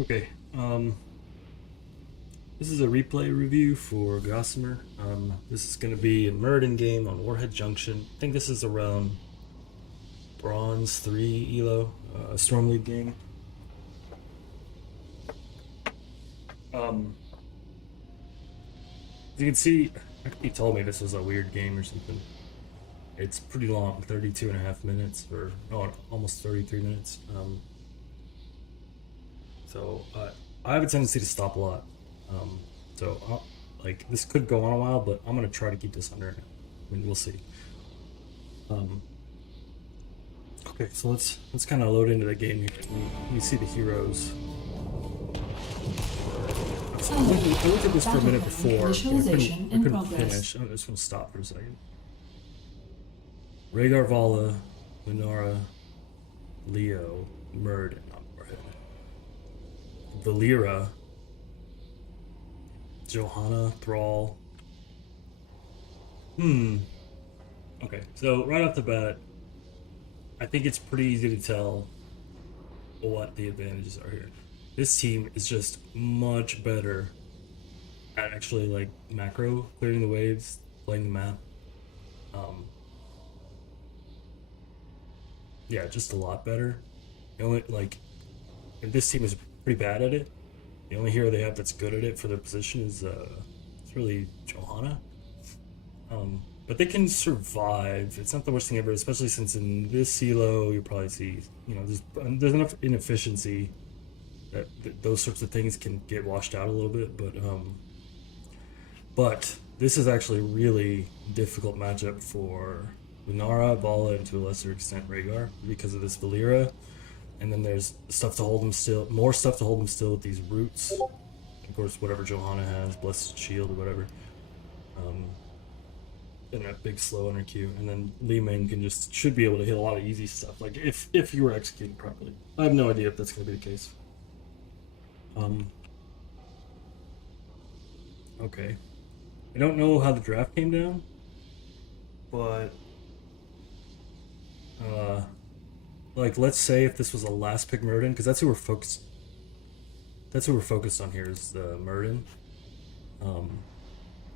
Okay, this is a replay review for Gossamer. This is going to be a Muradin game on Warhead Junction. I think this is around Bronze 3 ELO, a Storm League game. As you can see, I think he told me this was a weird game or something. It's pretty long, 32 and a half minutes, or oh, almost 33 minutes. So I have a tendency to stop a lot. Like this could go on a while, but I'm gonna try to keep this under an hour. I mean, we'll see. Um, okay, so let's kind of load into the game here. You see the heroes. I looked at this for a minute before. I couldn't finish. I'm just gonna stop for a second. Rhaegar Vala, Lunara, Leo, Muradin, not Muradin. Valera, Johanna, Thrall. Okay, so right off the bat, I think it's pretty easy to tell what the advantages are here. This team is just much better at actually like macro, clearing the waves, playing the map. Yeah, just a lot better. The only like, and this team is pretty bad at it. The only hero they have that's good at it for their position is it's really Johanna. But they can survive. It's not the worst thing ever, especially since in this CeeLo you'll probably see, you know, there's enough inefficiency that those sorts of things can get washed out a little bit. But this is actually a really difficult matchup for Lunara, Vala, and to a lesser extent Rhaegar because of this Valera. And then there's stuff to hold them still, more stuff to hold them still with these roots. Of course, whatever Johanna has, Blessed Shield or whatever. And that big slow under Q. And then Li Ming should be able to hit a lot of easy stuff. Like if you were executing properly. I have no idea if that's going to be the case. Okay. I don't know how the draft came down, but like let's say if this was a last pick Muradin, because that's who we're focused. That's who we're focused on here is the Muradin.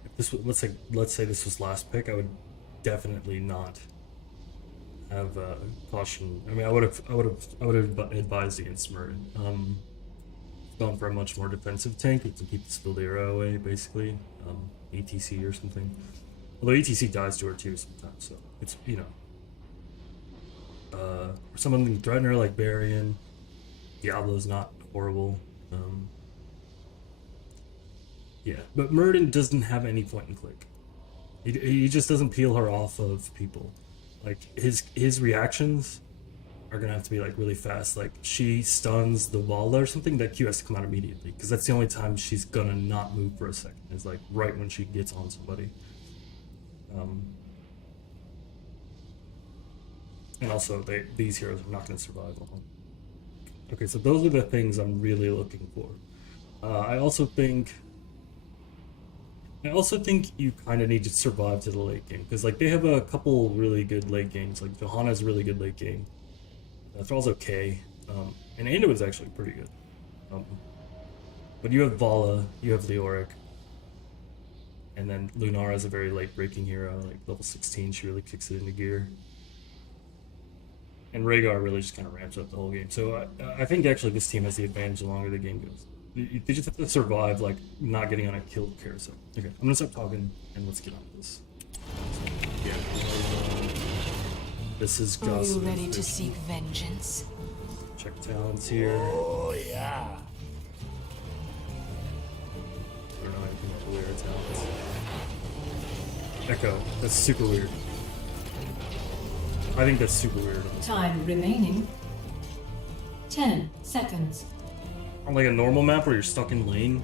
If this was, let's say this was last pick, I would definitely not have caution. I mean, I would have advised against Muradin. Gone for a much more defensive tank to keep the spilled arrow away, basically. ETC or something. Although ETC dies to her too sometimes, so it's, you know. Or someone can threaten her like Barian. Diablo's not horrible. Yeah, but Muradin doesn't have any point and click. He just doesn't peel her off of people. Like his reactions are gonna have to be like really fast. Like she stuns the Valda or something, that Q has to come out immediately because that's the only time she's gonna not move for a second. Is like right when she gets on somebody. And also, these heroes are not going to survive long. Okay, so those are the things I'm really looking for. I also think you kind of need to survive to the late game because like they have a couple really good late games. Like Johanna's a really good late game. Thrall's okay, and Anduin's actually pretty good. But you have Vala, you have Leoric, and then Lunara is a very late breaking hero. Like level 16, she really kicks it into gear. And Rhaegar really just kind of ramps up the whole game. So I think actually this team has the advantage the longer the game goes. They just have to survive, like, not getting on a kill carousel. Okay, I'm gonna stop talking and let's get on to this. So, yeah. This is Gossamer. Are you ready to seek vengeance? Check talents here. Oh, yeah. I don't know anything about the weird talents. Echo. That's super weird. I think that's super weird. Time remaining 10 seconds. On like a normal map where you're stuck in lane,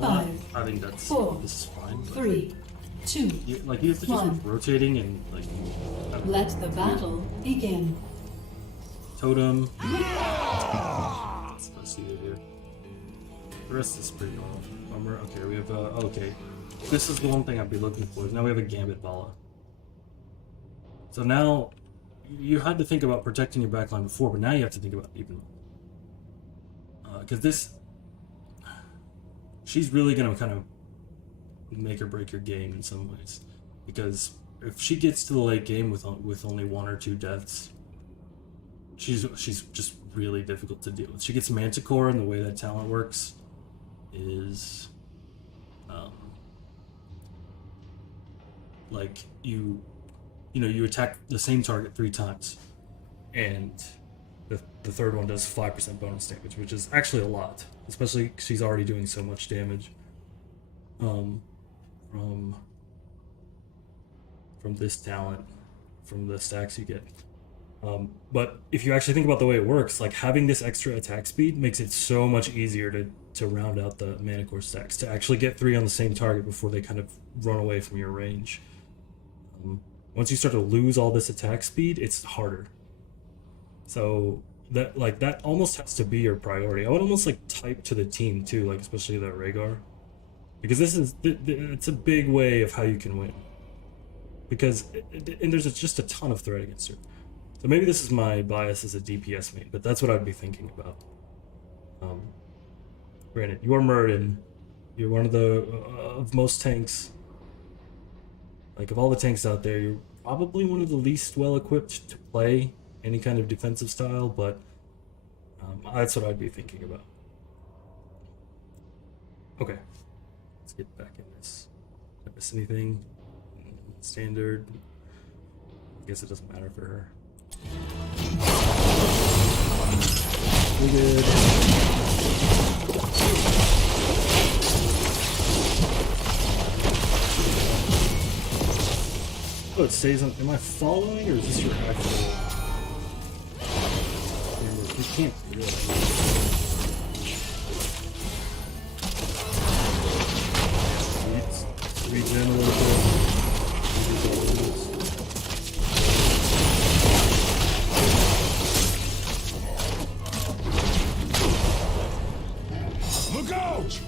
Five, I think that's four, this is fine. But 3, 2, you have to just one. keep rotating and like. Let the battle begin. Totem. Let's see it here. The rest is pretty normal. Armor. Okay, we have okay. This is the one thing I'd be looking for. Now we have a Gambit Vala. So now you had to think about protecting your backline before, but now you have to think about even because this, she's really gonna kind of make or break your game in some ways, because if she gets to the late game with only 1 or 2 deaths, she's just really difficult to deal with. She gets Manticore, and the way that talent works is, like you attack the same target 3 times, and the third one does 5% bonus damage, which is actually a lot, especially 'cause she's already doing so much damage. From this talent, from the stacks you get. But if you actually think about the way it works, like having this extra attack speed makes it so much easier to round out the mana core stacks, to actually get 3 on the same target before they kind of run away from your range. Once you start to lose all this attack speed, it's harder. So that almost has to be your priority. I would almost like type to the team too, like especially the Rhaegar, because it's a big way of how you can win. Because and there's just a ton of threat against her. So maybe this is my bias as a DPS main, but that's what I'd be thinking about. Granted, you are Muradin. You're one of the of most tanks. Like of all the tanks out there, you're probably one of the least well equipped to play any kind of defensive style, but that's what I'd be thinking about. Okay, let's get back in this. Did I miss anything? Standard. I guess it doesn't matter for her. We're good. Oh, it stays on. Am I following, or is this your actual? You can't do it. Regen a little bit. Look out!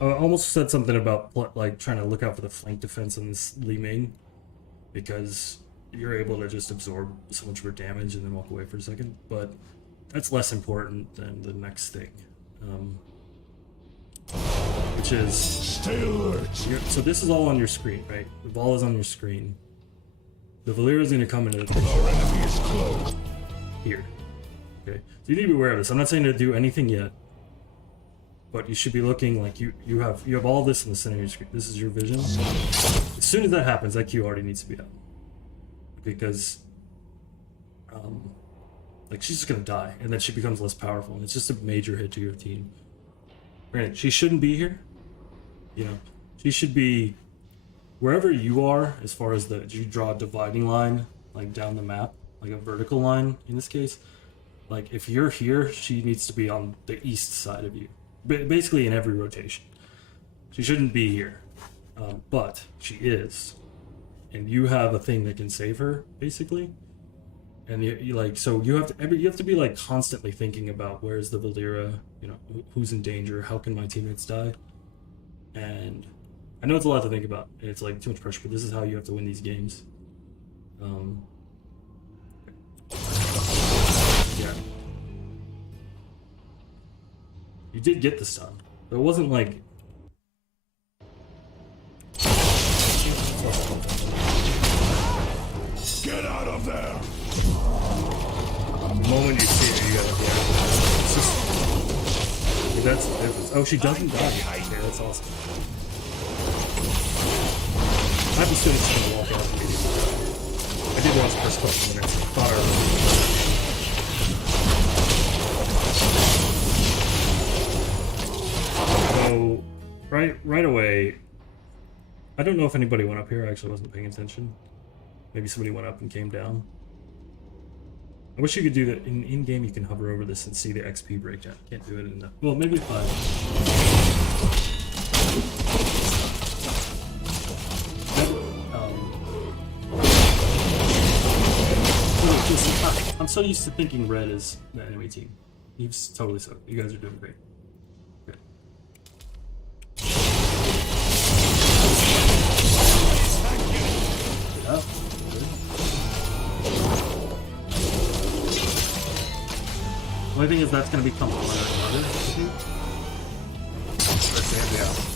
I almost said something about like trying to look out for the flank defense on this Li Ming, because you're able to just absorb so much more damage and then walk away for a second, but that's less important than the next thing, which is stay alert. So this is all on your screen, right? The ball is on your screen. The Valyria is going to come into the picture. Our enemy is close. Here. Okay, so you need to be aware of this. I'm not saying to do anything yet, but you should be looking like you have all this in the center of your screen. This is your vision. As soon as that happens, that Q already needs to be out, because like she's just gonna die, and then she becomes less powerful, and it's just a major hit to your team. Granted, she shouldn't be here. You know, she should be wherever you are, as far as you draw a dividing line, like down the map, like a vertical line in this case. Like if you're here, she needs to be on the east side of you, basically in every rotation. She shouldn't be here, but she is, and you have a thing that can save her, basically. And you like, so you have to be like constantly thinking about where's the Valyria, you know, who's in danger, how can my teammates die. And I know it's a lot to think about, and it's like too much pressure, but this is how you have to win these games. Yeah. You did get the stun, but it wasn't like... Get out of there! The moment you see it, you gotta react. It's just... That's the difference. Oh, she doesn't die. Okay, that's awesome. I have assumed it's gonna walk out immediately. I did watch the first couple minutes. I thought I remembered. So, right away, I don't know if anybody went up here. I actually wasn't paying attention. Maybe somebody went up and came down. I wish you could do that. In game, you can hover over this and see the XP breakdown. Can't do it in the... Well, maybe 5. I'm so used to thinking red is the enemy team. You've totally sucked. You guys are doing great. Good. Yep. Good. The only thing is that's going to become harder and harder to do.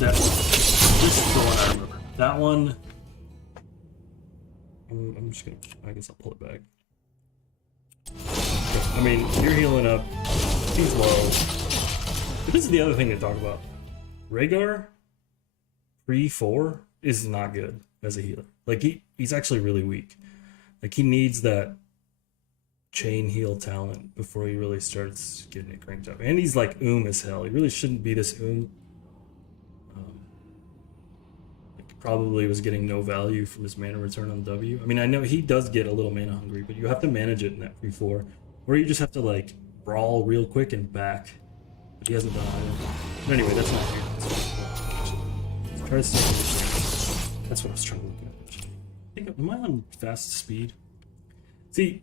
Yeah, this is the one I remember. That one, I'm just gonna, I guess I'll pull it back. I mean, you're healing up, he's low. But this is the other thing to talk about. Rhaegar, pre-4, is not good as a healer. Like, he's actually really weak. Like, he needs that chain heal talent before he really starts getting it cranked up. And he's like as hell. He really shouldn't be this probably was getting no value from his mana return on W. I mean, I know he does get a little mana hungry, but you have to manage it in that pre-4, or you just have to like brawl real quick and back. But he hasn't done either. But anyway, that's not here. Let's try to stay. That's what I was trying to look at. I think, am I on fast speed? See,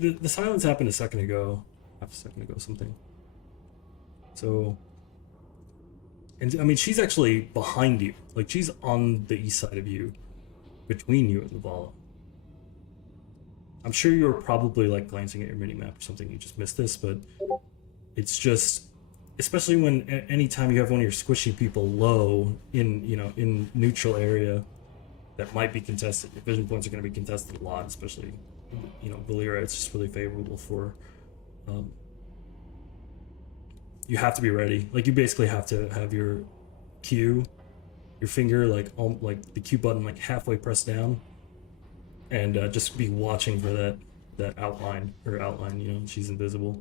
the silence happened a second ago, half a second ago, something. So. And I mean, she's actually behind you. Like, she's on the east side of you, between you and the Vala. I'm sure you're probably like glancing at your mini-map or something. You just missed this, but it's just, especially when anytime you have one of your squishy people low in, you know, in neutral area that might be contested. Your vision points are going to be contested a lot, especially, you know, Valyria. It's just really favorable for. You have to be ready. Like, you basically have to have your Q, your finger, like the Q button, like halfway pressed down, and just be watching for that outline. Her outline, you know, she's invisible.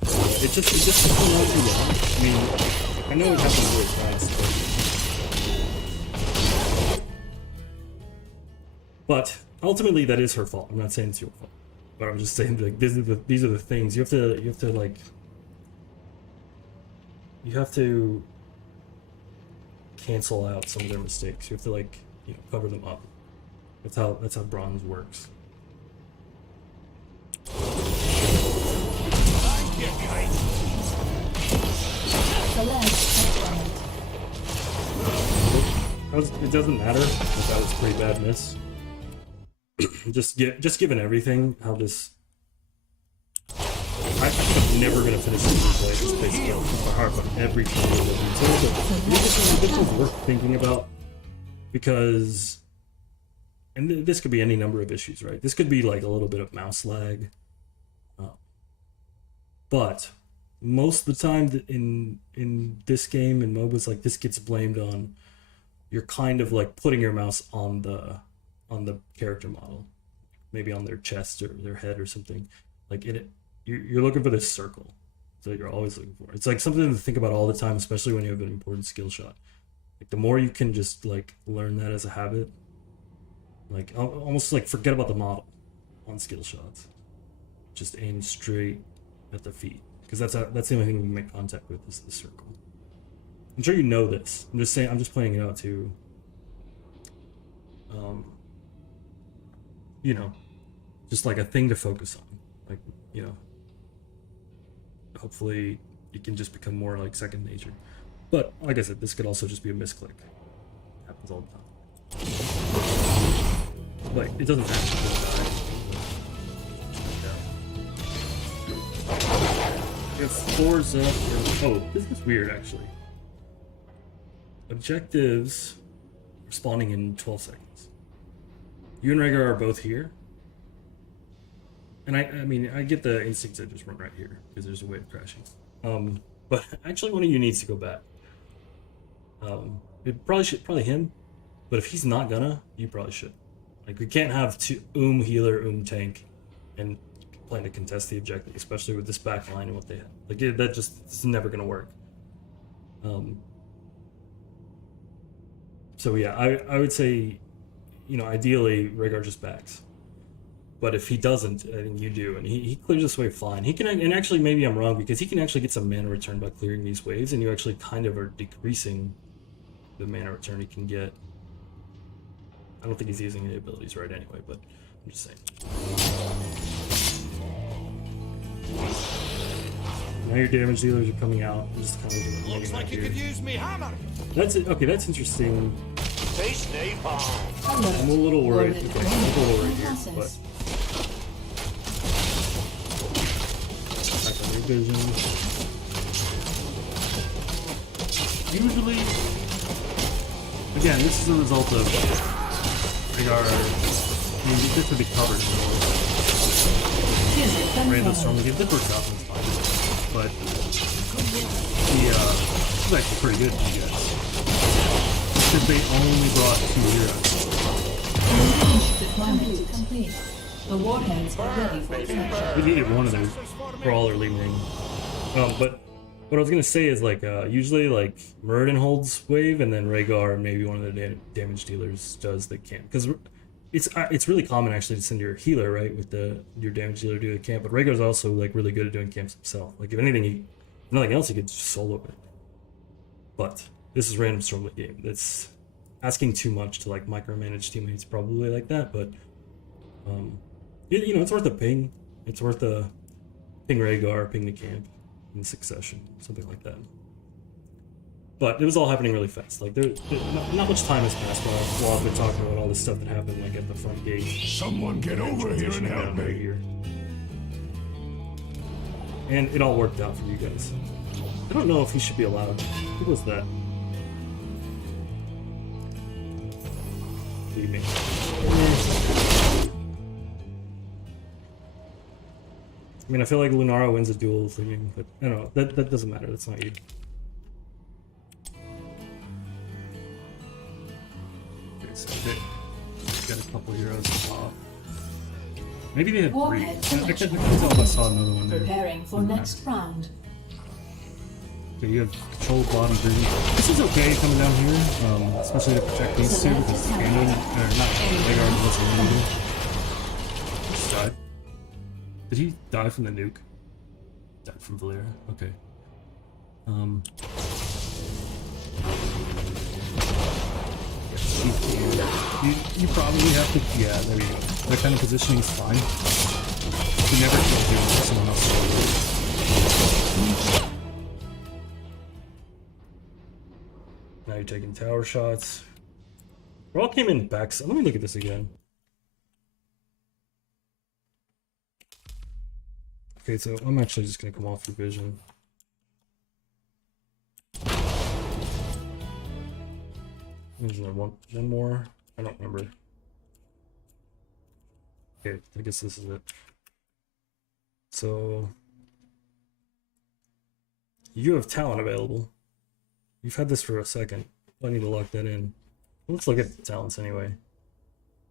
It just took a lot too long. I mean, I know it happens really fast, but ultimately that is her fault. I'm not saying it's your fault, but I'm just saying, like, these are the things you have to like. You have to cancel out some of their mistakes. You have to, like, you know, cover them up. That's how bronze works. It doesn't matter if that was a pretty bad miss. just given everything, how this. I think I'm never gonna finish this replay. This basically by heart, but every time I look into it, this one's worth thinking about, because, and this could be any number of issues, right? This could be like a little bit of mouse lag, but most of the time in this game in MOBAs, like, this gets blamed on you're kind of like putting your mouse on the character model, maybe on their chest or their head or something, like it. You're looking for this circle that you're always looking for. It's like something to think about all the time, especially when you have an important skill shot. Like, the more you can just like learn that as a habit, like almost like forget about the model on skill shots. Just aim straight at the feet, because that's the only thing you can make contact with is the circle. I'm sure you know this. I'm just saying. I'm just pointing it out to. You know, just like a thing to focus on, like, you know. Hopefully it can just become more like second nature. But like I said, this could also just be a misclick. Happens all the time. Like, it doesn't actually die. If four's up, oh, this is weird actually. Objectives responding in 12 seconds. You and Rhaegar are both here. And I mean, I get the instinct to just run right here, because there's a way of crashing. But actually one of you needs to go back. It probably him, but if he's not gonna, you probably should. Like, we can't have two healer, tank, and plan to contest the objective, especially with this back line and what they have. Like, it's never gonna work. So yeah, I would say, you know, ideally Rhaegar just backs. But if he doesn't, I think you do, and he clears this wave fine. He can, and actually maybe I'm wrong, because he can actually get some mana return by clearing these waves, and you actually kind of are decreasing the mana return he can get. I don't think he's using the abilities right anyway, but I'm just saying. Now your damage dealers are coming out. I'm just kind of Looks like you could use me hammer. That's it. Okay, that's interesting. Taste napalm. Alert. I'm a little worried. Order Okay, I'm a little worried in here, process. but back on your vision. Usually, again, this is a result of Rhaegar. I mean, this would be covered. Ray the Storm again. This works out and it's fine. But the this is actually pretty good for you guys. Because they only brought 2 heroes. Deployment complete. The warheads are ready for launch. We needed one of those for all our leading. But what I was gonna say is like usually like Muradin holds wave and then Rhaegar and maybe one of the damage dealers does the camp because it's really common actually to send your healer right with your damage dealer do the camp. But Rhaegar's also like really good at doing camps himself. Like if anything, if nothing else, he could just solo it. But this is random stormlit game. That's asking too much to like micromanage teammates probably like that. But you know, it's worth a ping. It's worth a ping Rhaegar, ping the camp in succession, something like that. But it was all happening really fast. Like not much time has passed while I've been talking about all this stuff that happened like at the front gate. Someone get over here and help Right me. here. And it all worked out for you guys. I don't know if he should be allowed. Who was that? What do you mean? I mean, I feel like Lunara wins a duel thing, but I don't know. That doesn't matter. That's not you. Okay, so they got a couple heroes to pop. Maybe they have 3. Warhead I can't connection tell if I saw another one there. Preparing for Doesn't matter. next round. Okay, you have control bottom vision. This is okay coming down here, especially to protect these two because Brandon, or not, Rhaegar wasn't moving. Just died. Did he die from the nuke? Died from Valyria. Okay. You probably have to. Yeah, there you go. That kind of positioning is fine. You never can do it with someone else. Now you're taking tower shots. We all came in back. Let me look at this again. Okay, so I'm actually just gonna come off your vision. Isn't there one more? I don't remember. Okay, I guess this is it. So you have talent available. You've had this for a second. I need to lock that in. Let's look at the talents anyway.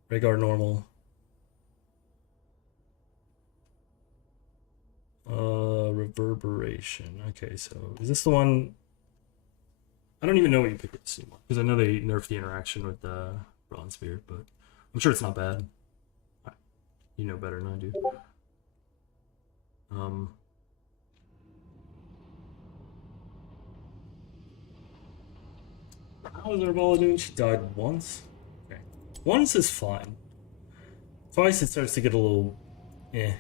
Rhaegar normal. Reverberation. Okay, so is this the one? I don't even know what you picked this anymore because I know they nerfed the interaction with Bronzebeard, but I'm sure it's not bad. You know better than I do. How is Arvala doing? She died once. Okay, once is fine. Twice it starts to get a little, and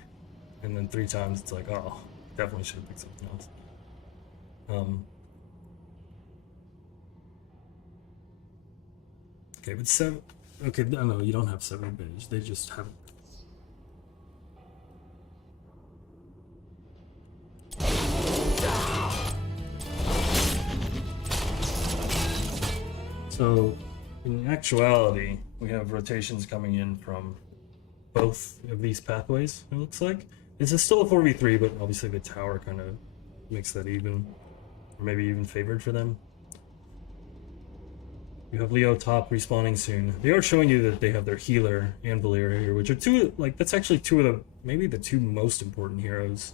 then 3 times it's like, oh, definitely should have picked something else. Okay, but 7. Okay, no, you don't have 7 advantage. They just have. So, in actuality, we have rotations coming in from both of these pathways, it looks like. This is still a 4v3, but obviously the tower kind of makes that even, or maybe even favored for them. You have Leo top respawning soon. They are showing you that they have their healer and Valyria here, which are two, like, that's actually 2 of the, maybe the 2 most important heroes.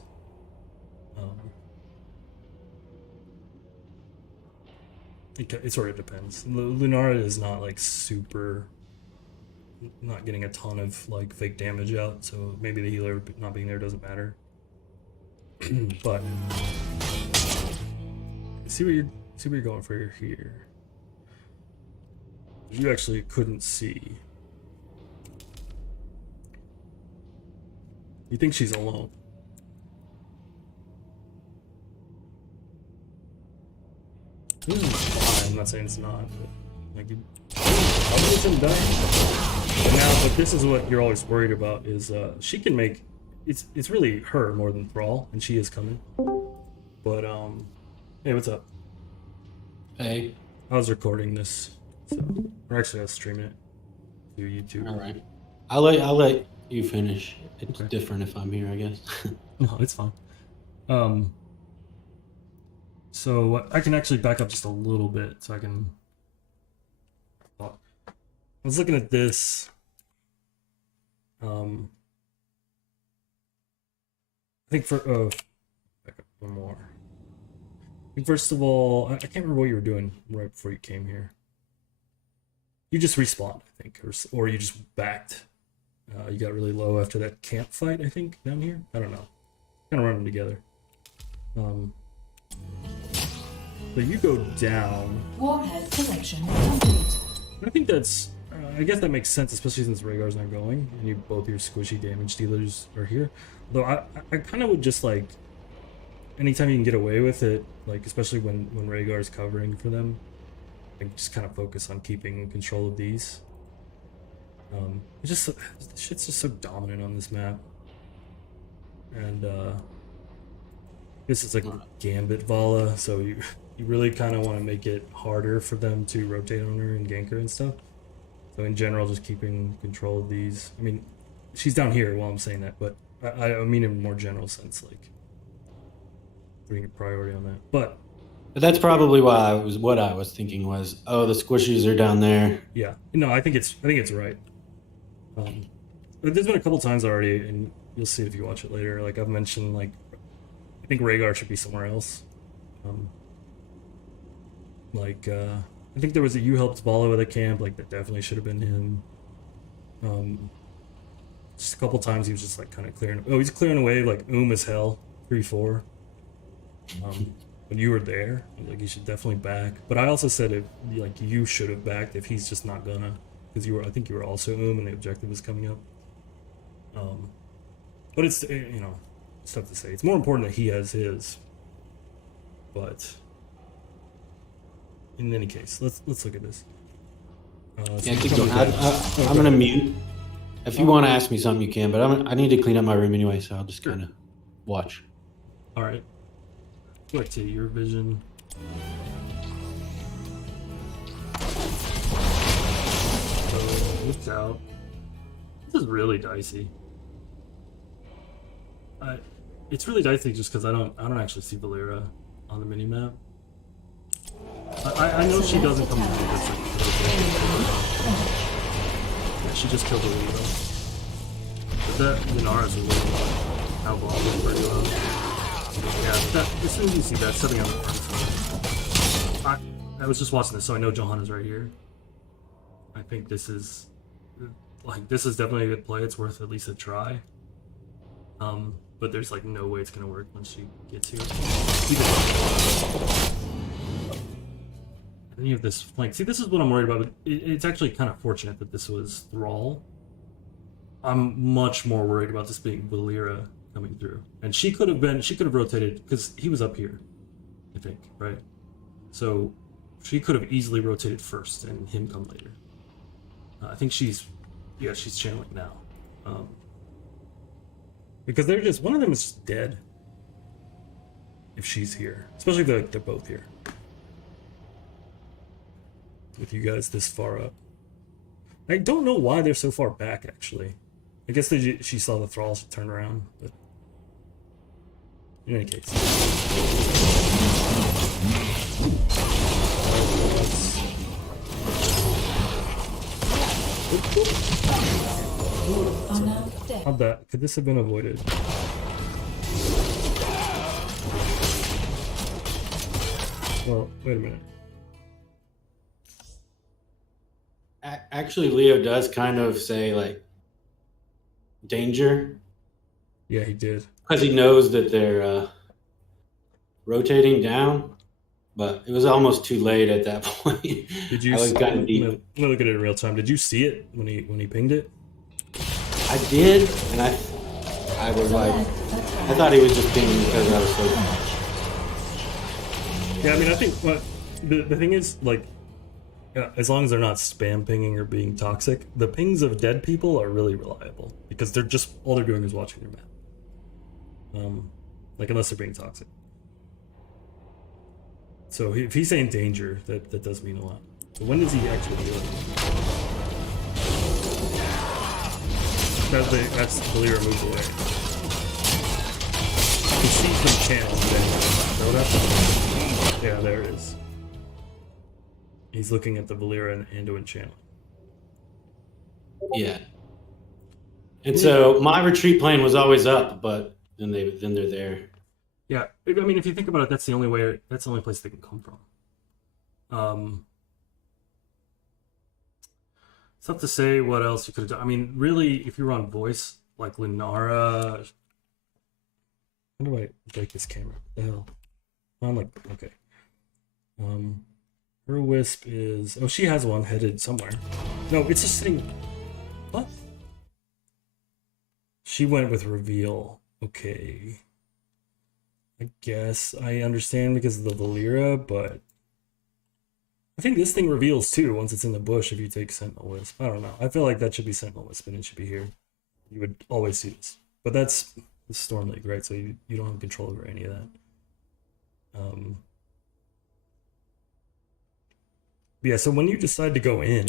It sort of depends. Lunara is not, like, super, not getting a ton of, like, fake damage out, so maybe the healer not being there doesn't matter. But see what you're going for here. You actually couldn't see. You think she's alone. This is fine. I'm not saying it's not, but like you probably some dying. But now, but this is what you're always worried about is she can make it's really her more than Thrall, and she is coming. But hey, what's up? Hey. I was recording this, so or actually I was streaming it to YouTube. All right. I'll let you finish. It's Okay. different if I'm here, I guess. No, it's fine. So I can actually back up just a little bit, so I can. I was looking at this. I think for back up one more. I think first of all, I can't remember what you were doing right before you came here. You just respawned, I think, or you just backed. You got really low after that camp fight, I think, down here. I don't know. Kind of run them together. So you go down. Warhead collection complete. I think that's. I guess that makes sense, especially since Rhaegar's not going, and you both your squishy damage dealers are here. Though I kind of would just like. Anytime you can get away with it, like especially when Rhaegar's covering for them, like just kind of focus on keeping control of these. It's just this shit's just so dominant on this map, and this is like Gambit Vala, so you really kind of want to make it harder for them to rotate on her and gank her and stuff. So in general, just keeping control of these. I mean, she's down here while I'm saying that, but I mean in a more general sense, like putting a priority on that. But that's probably why what I was thinking was, oh, the squishies are down there. yeah, no, I think it's right. But there's been a couple times already, and you'll see it if you watch it later. Like I've mentioned, like I think Rhaegar should be somewhere else. I think there was a you helped Vala with a camp. Like that definitely should have been him. Just a couple times he was just like kind of clearing. Oh, he's clearing away like as hell 3-4. When you were there, like you should definitely back. But I also said if like you should have backed if he's just not gonna, because I think you were also and the objective was coming up. But it's it's tough to say. It's more important that he has his. But in any case, let's look at this. Yeah, keep going. I'm gonna mute. If you want to ask me something, you can. But I need to clean up my room anyway, so I'll just kind of watch. All right. Back to your vision. So look out. This is really dicey. It's really dicey just because I don't actually see Valera on the mini map. I know she doesn't come through this like, yeah, she just killed the lead though. But that Yannara's really outlaw pretty well. Yeah, as soon as you see that, setting up the front. I was just watching this, so I know Johanna's right here. I think this is definitely a good play. It's worth at least a try. But there's like no way it's gonna work once she gets here. Any of this flank. See, this is what I'm worried about. But it's actually kind of fortunate that this was Thrall. I'm much more worried about this being Valera coming through, and she could have rotated because he was up here, I think, right? So she could have easily rotated first and him come later. I think she's channeling now, because they're just one of them is just dead if she's here, especially if they're both here with you guys this far up. I don't know why they're so far back actually. I guess she saw the thralls turn around, but in any case. How'd that? Could this have been avoided? Well, wait a minute. Actually, Leo does kind of say like danger. Yeah, he did. Because he knows that they're rotating down, but it was almost too late at that point. Did you? I was kind of deep. I'm gonna look at it in real time. Did you see it when he pinged it? I did, and I was like, I thought he was just pinging because I was so. Yeah, I mean, I think the thing is, like, as long as they're not spam pinging or being toxic, the pings of dead people are really reliable because they're just all they're doing is watching their map. Like unless they're being toxic. So if he's saying danger, that does mean a lot. But when does he actually do it? That's the Valera moved away. He sees them channel. Yeah, there it is. He's looking at the Valera and Anduin channel. Yeah. And so my retreat plan was always up, but then they're there. Yeah, I mean, if you think about it, that's the only way. That's the only place they can come from. It's tough to say what else you could have done. I mean, really, if you were on voice, like Lunara. How do I break this camera? What the hell? I'm like, okay. Her wisp is. Oh, she has one headed somewhere. No, it's just sitting. What? She went with reveal. Okay. I guess I understand because of the Valera, but I think this thing reveals too once it's in the bush if you take Sentinel Wisp. I don't know. I feel like that should be Sentinel Wisp and it should be here. You would always see this. But that's the Storm League, right? So you don't have control over any of that. Yeah, so when you decide to go in,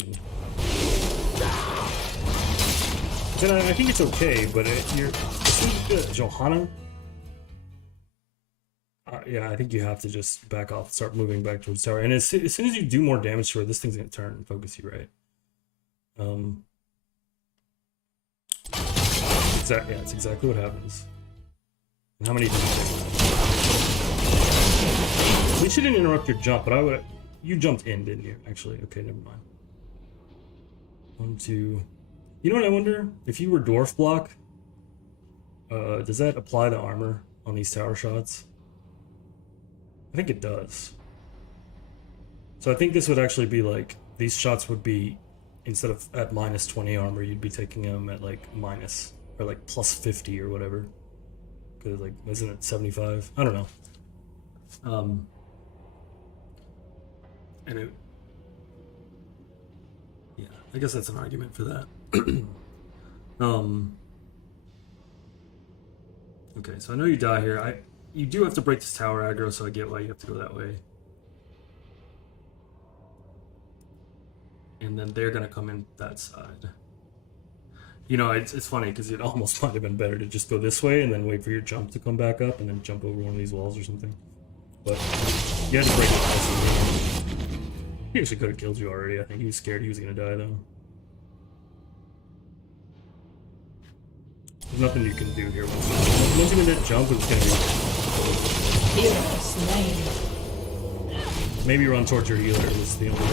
then I think it's okay, but as soon as you get Johanna, yeah, I think you have to just back off, start moving back towards tower. And as soon as you do more damage to her, this thing's gonna turn and focus you, right? Yeah, it's exactly what happens. And how many? We shouldn't interrupt your jump, but I would. You jumped in, didn't you? Actually, okay, never mind. 1, 2. You know what I wonder? If you were dwarf block, does that apply the armor on these tower shots? I think it does. So I think this would actually be like, these shots would be, instead of at minus 20 armor, you'd be taking them at like minus, or like plus 50 or whatever. Because like, isn't it 75? I don't know. And it, yeah, I guess that's an argument for that. Okay, so I know you die here. You do have to break this tower aggro, so I get why you have to go that way. And then they're gonna come in that side. You know, it's funny because it almost might have been better to just go this way and then wait for your jump to come back up and then jump over one of these walls or something. But you had to break it. He actually could have killed you already. I think he was scared he was gonna die though. There's nothing you can do here. Once you get that jump, it's gonna be. Hero slain. Maybe run towards your healer is the only way.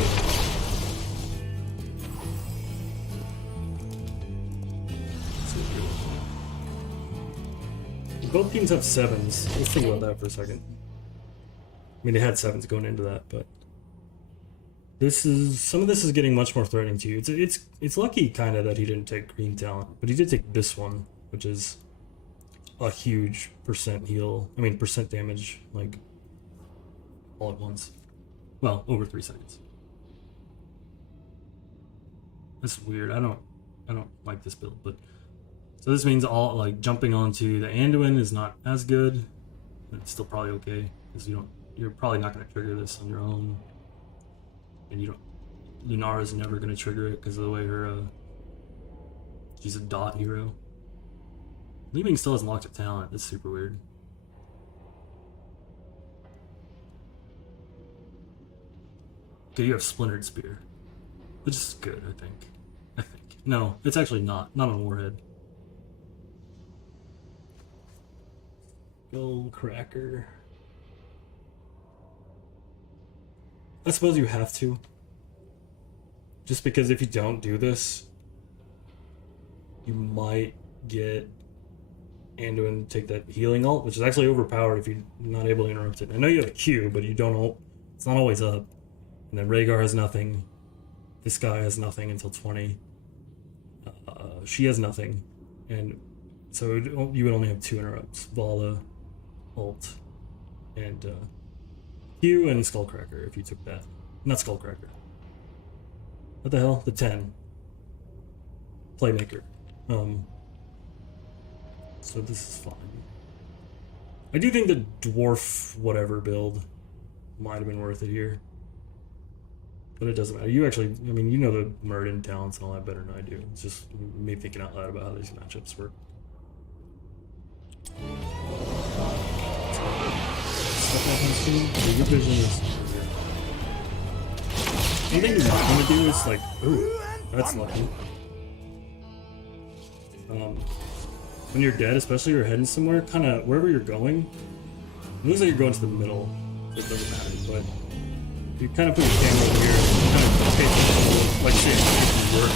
Both teams have 7s. Let's think about that for a second. I mean, they had 7s going into that, but some of this is getting much more threatening to you. It's lucky kind of that he didn't take green talent, but he did take this one, which is a huge percent heal. I mean, percent damage, like all at once. Well, over 3 seconds. That's weird. I don't like this build, but so this means all like jumping onto the Anduin is not as good. It's still probably okay because you're probably not going to trigger this on your own, and Lunara's never going to trigger it because of the way she's a dot hero. Leaving still hasn't locked a talent. That's super weird. Okay, you have Splintered Spear, which is good, I think. No, it's actually not on Warhead. Gold Cracker. I suppose you have to. Just because if you don't do this, you might get Anduin to take that healing ult, which is actually overpowered if you're not able to interrupt it. I know you have a Q, but you don't ult. It's not always up. And then Rhaegar has nothing. This guy has nothing until 20. She has nothing. And so you would only have 2 interrupts. Vala, ult, and Q and Skullcracker if you took that. Not Skullcracker. What the hell? The 10. Playmaker. So this is fine. I do think the dwarf whatever build might have been worth it here. But it doesn't matter. You actually, I mean, you know the Muradin talents and all that better than I do. It's just me thinking out loud about how these matchups work. Your vision is... Anything you're not going to do is like, ooh, that's lucky. When you're dead, especially you're heading somewhere, kind of wherever you're going, it looks like you're going to the middle, so it doesn't matter, but you kind of put your camera over here, and kind of pay attention to, like, say, if you work,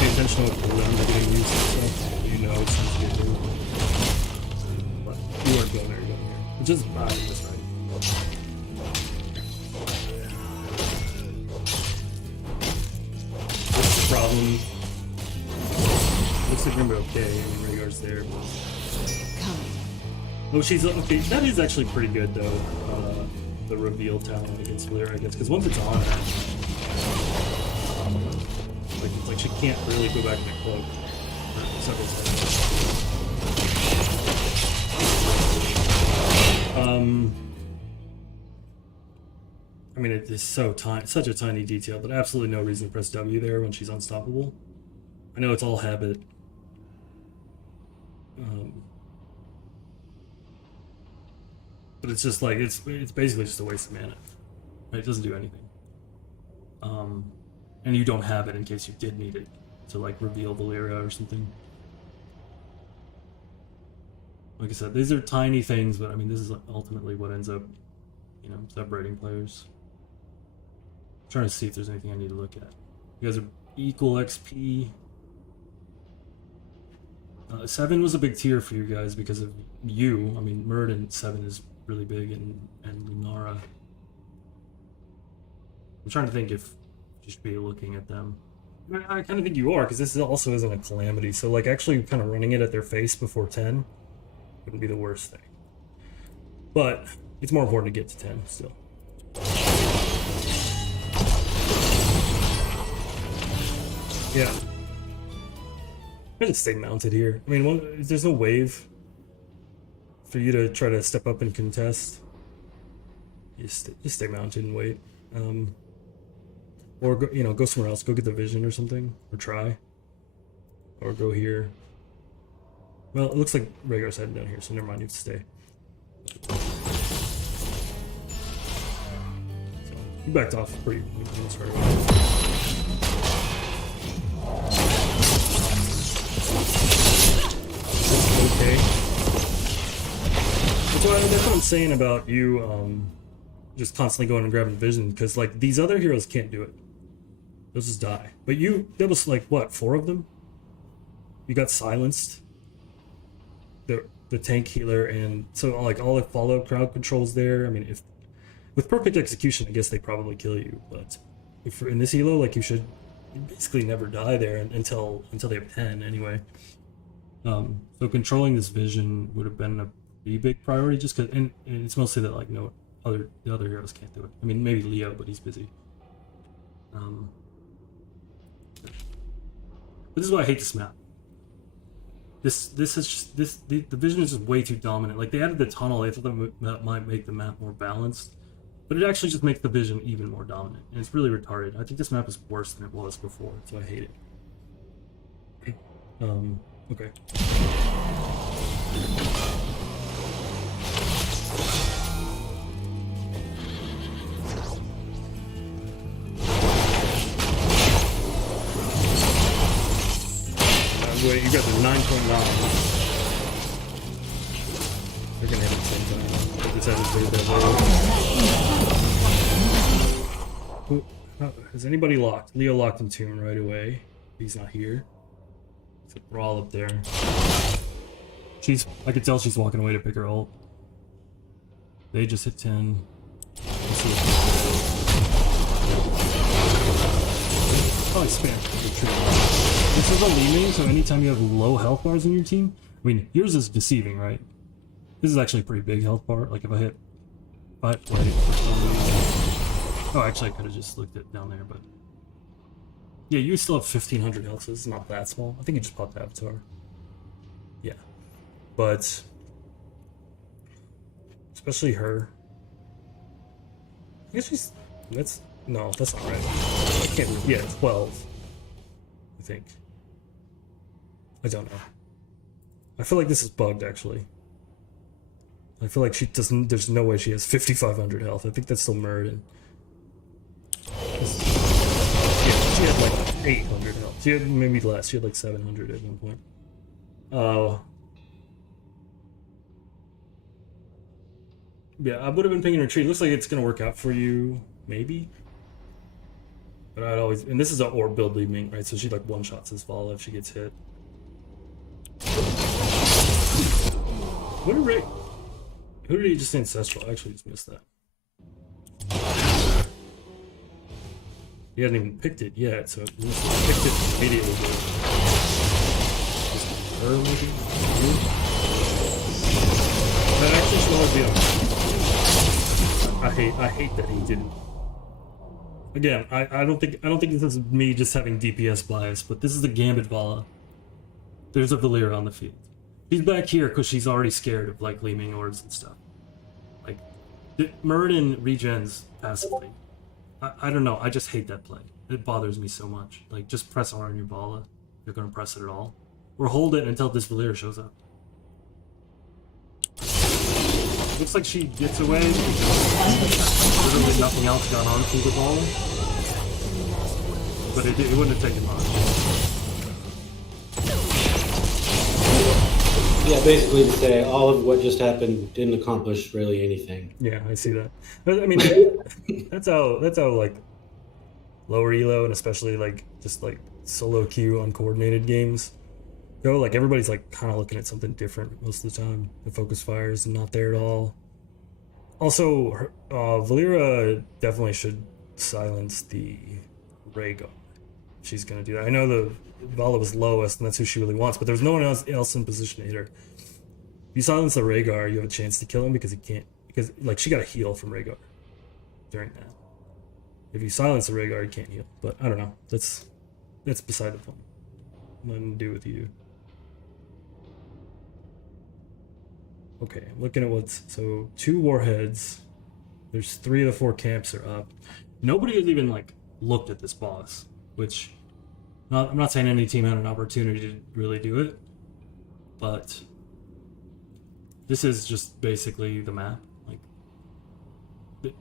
pay attention to what rooms are getting used and stuff, you know it's something to do. But you aren't going there, you're going here. Which is fine, just right. What's the problem? Looks like we're gonna be okay. I mean, Rhaegar's there. But... Oh, she's okay. That is actually pretty good, though. The reveal talent against Valyria, I guess, because once it's on, like she can't really go back in the cloak. Several times. I mean, it is so tiny, such a tiny detail, but absolutely no reason to press W there when she's unstoppable. I know it's all habit. But it's just like it's basically just a waste of mana. Right? It doesn't do anything. And you don't have it in case you did need it to like reveal Valyria or something. Like I said, these are tiny things, but I mean this is ultimately what ends up, you know, separating players. I'm trying to see if there's anything I need to look at. You guys are equal XP. 7 was a big tier for you guys because of you. I mean, Muradin 7 is really big, and Lunara. I'm trying to think if you should be looking at them. I kind of think you are, because this also isn't a calamity. So, like, actually kind of running it at their face before 10 wouldn't be the worst thing. But it's more important to get to 10 still. Yeah. I just stay mounted here. I mean, there's no wave for you to try to step up and contest. You just stay mounted and wait. Or go, you know, go somewhere else. Go get the vision or something, or try. Or go here. Well, it looks like Rhaegar's heading down here, so never mind. You have to stay. So you backed off pretty far away. Okay. That's what I'm saying about you just constantly going and grabbing vision, because like these other heroes can't do it. They'll just die. But you, that was like what, 4 of them? You got silenced. The tank healer, and so like all the follow crowd controls there. I mean, if with perfect execution, I guess they probably kill you. But if in this elo, like you should basically never die there until they have 10 anyway. So controlling this vision would have been a pretty big priority, just because, and it's mostly that like the other heroes can't do it. I mean, maybe Leo, but he's busy. But this is why I hate this map. The vision is just way too dominant. Like they added the tunnel, I thought that might make the map more balanced, but it actually just makes the vision even more dominant, and it's really retarded. I think this map is worse than it was before, so I hate it. Okay. Wait, you got the 9.9. They're gonna hit at the same time. They decided to do that. Has anybody locked? Leo locked in Tomb right away. He's not here. So we're all up there. I could tell she's walking away to pick her ult. They just hit 10. Probably spam. This is a leaning, so anytime you have low health bars in your team, I mean, yours is deceiving, right? This is actually a pretty big health bar. Like if I hit But wait. Oh, actually, I could have just looked it down there, but yeah, you still have 1,500 health, so this is not that small. I think you just popped Avatar. Yeah, but especially her. I guess she's. That's no, that's not right. I can't. Yeah, 12. I think. I don't know. I feel like this is bugged, actually. I feel like she doesn't. There's no way she has 5,500 health. I think that's still Muradin. Yeah, she had like 800 health. She had maybe less. She had like 700 at one point. Yeah, I would have been picking retreat. Looks like it's gonna work out for you, maybe. But I'd always, and this is an orb build leaving, right? So she like one shots his Vala if she gets hit. What did Ray? Who did he just say ancestral? I actually just missed that. He hasn't even picked it yet, so he must have picked it immediately. Just her, maybe? That actually should always be on. I hate that he didn't. Again, I don't think this is me just having DPS bias, but this is the Gambit Vala. There's a Valyra on the field. She's back here because she's already scared of like gleaming orbs and stuff. Like Muradin regens passively. I don't know, I just hate that play. It bothers me so much. Like, just press R on your Vala. You're gonna press it at all. Or hold it until this Valyra shows up. Looks like she gets away because literally nothing else got on through the Vala. But it wouldn't have taken long. Yeah, basically to say all of what just happened didn't accomplish really anything. Yeah, I see that. But, I mean, that's how like lower elo and especially like just like solo queue uncoordinated games go. Like everybody's like kind of looking at something different most of the time. The focus fire is not there at all. Also, Valyra definitely should silence the Rhaegar. She's gonna do that. I know the Vala was lowest, and that's who she really wants, but there's no one else in position to hit her. If you silence the Rhaegar, you have a chance to kill him because he can't. Because like she got a heal from Rhaegar during that. If you silence the Rhaegar, you can't heal. But I don't know. That's beside the point. Nothing to do with you. Okay, I'm looking at what's so 2 warheads. There's 3 of the 4 camps are up. Nobody has even like looked at this boss, which I'm not saying any team had an opportunity to really do it, but this is just basically the map. Like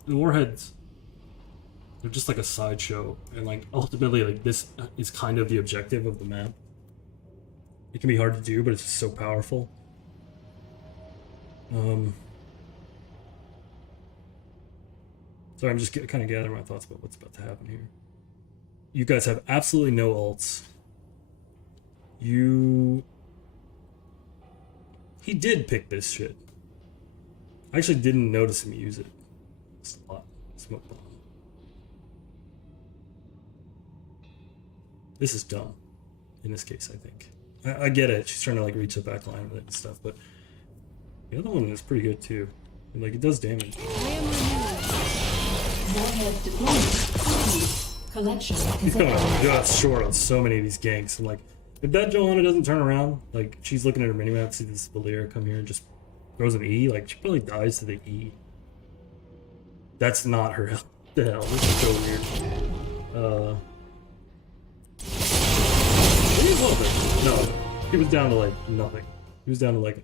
the warheads, they're just like a sideshow, and like ultimately like this is kind of the objective of the map. It can be hard to do, but it's so powerful. Sorry, I'm just kind of gathering my thoughts about what's about to happen here. You guys have absolutely no ults. He did pick this shit. I actually didn't notice him use it. It's a lot. Smoke bomb. This is dumb. In this case, I think. I get it. She's trying to like reach the back line with it and stuff, but the other one is pretty good too. Like it does damage. Warhead deployment. Collection. He's going just short on so many of these ganks. And like, if that Johanna doesn't turn around, like she's looking at her minimap, see this Valyra come here and just throws an E, like she probably dies to the E. That's not her health. What the hell? This is so weird. Maybe a little bit. No, he was down to like nothing. He was down to like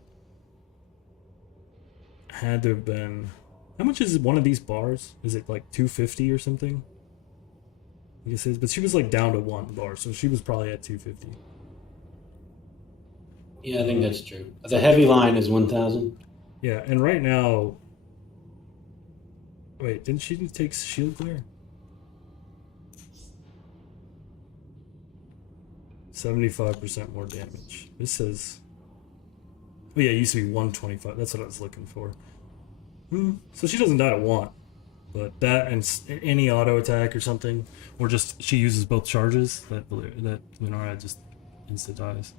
had to have been. How much is one of these bars? Is it like 250 or something? I guess it is, but she was like down to 1 bar, so she was probably at 250. Yeah, I think that's true. The heavy line is 1,000. Yeah, and right now. Wait, didn't she take shield glare? 75% more damage. This says. Oh yeah, it used to be 125. That's what I was looking for. So she doesn't die at 1. But that and any auto attack or something, or just she uses both charges, that Lunara just insta dies.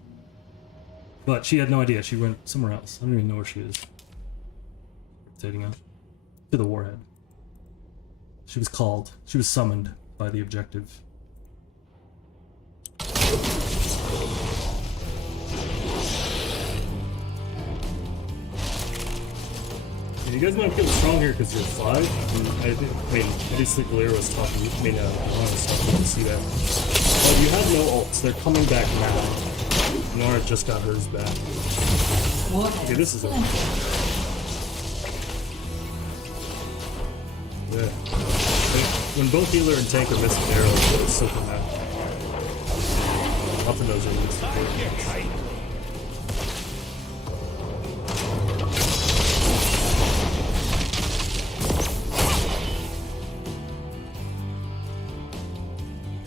But she had no idea. She went somewhere else. I don't even know where she is. Rotating up. to the warhead. She was called. She was summoned by the objective. And you guys might feel strong here because you're 5. I mean, obviously Valera was talking. I mean, Johanna was talking to see that. But you have no ults. They're coming back now. Nora just got hers back. Okay, this is a... Yeah. When both healer and tank are missing arrows, it's super mad. Often those are missing.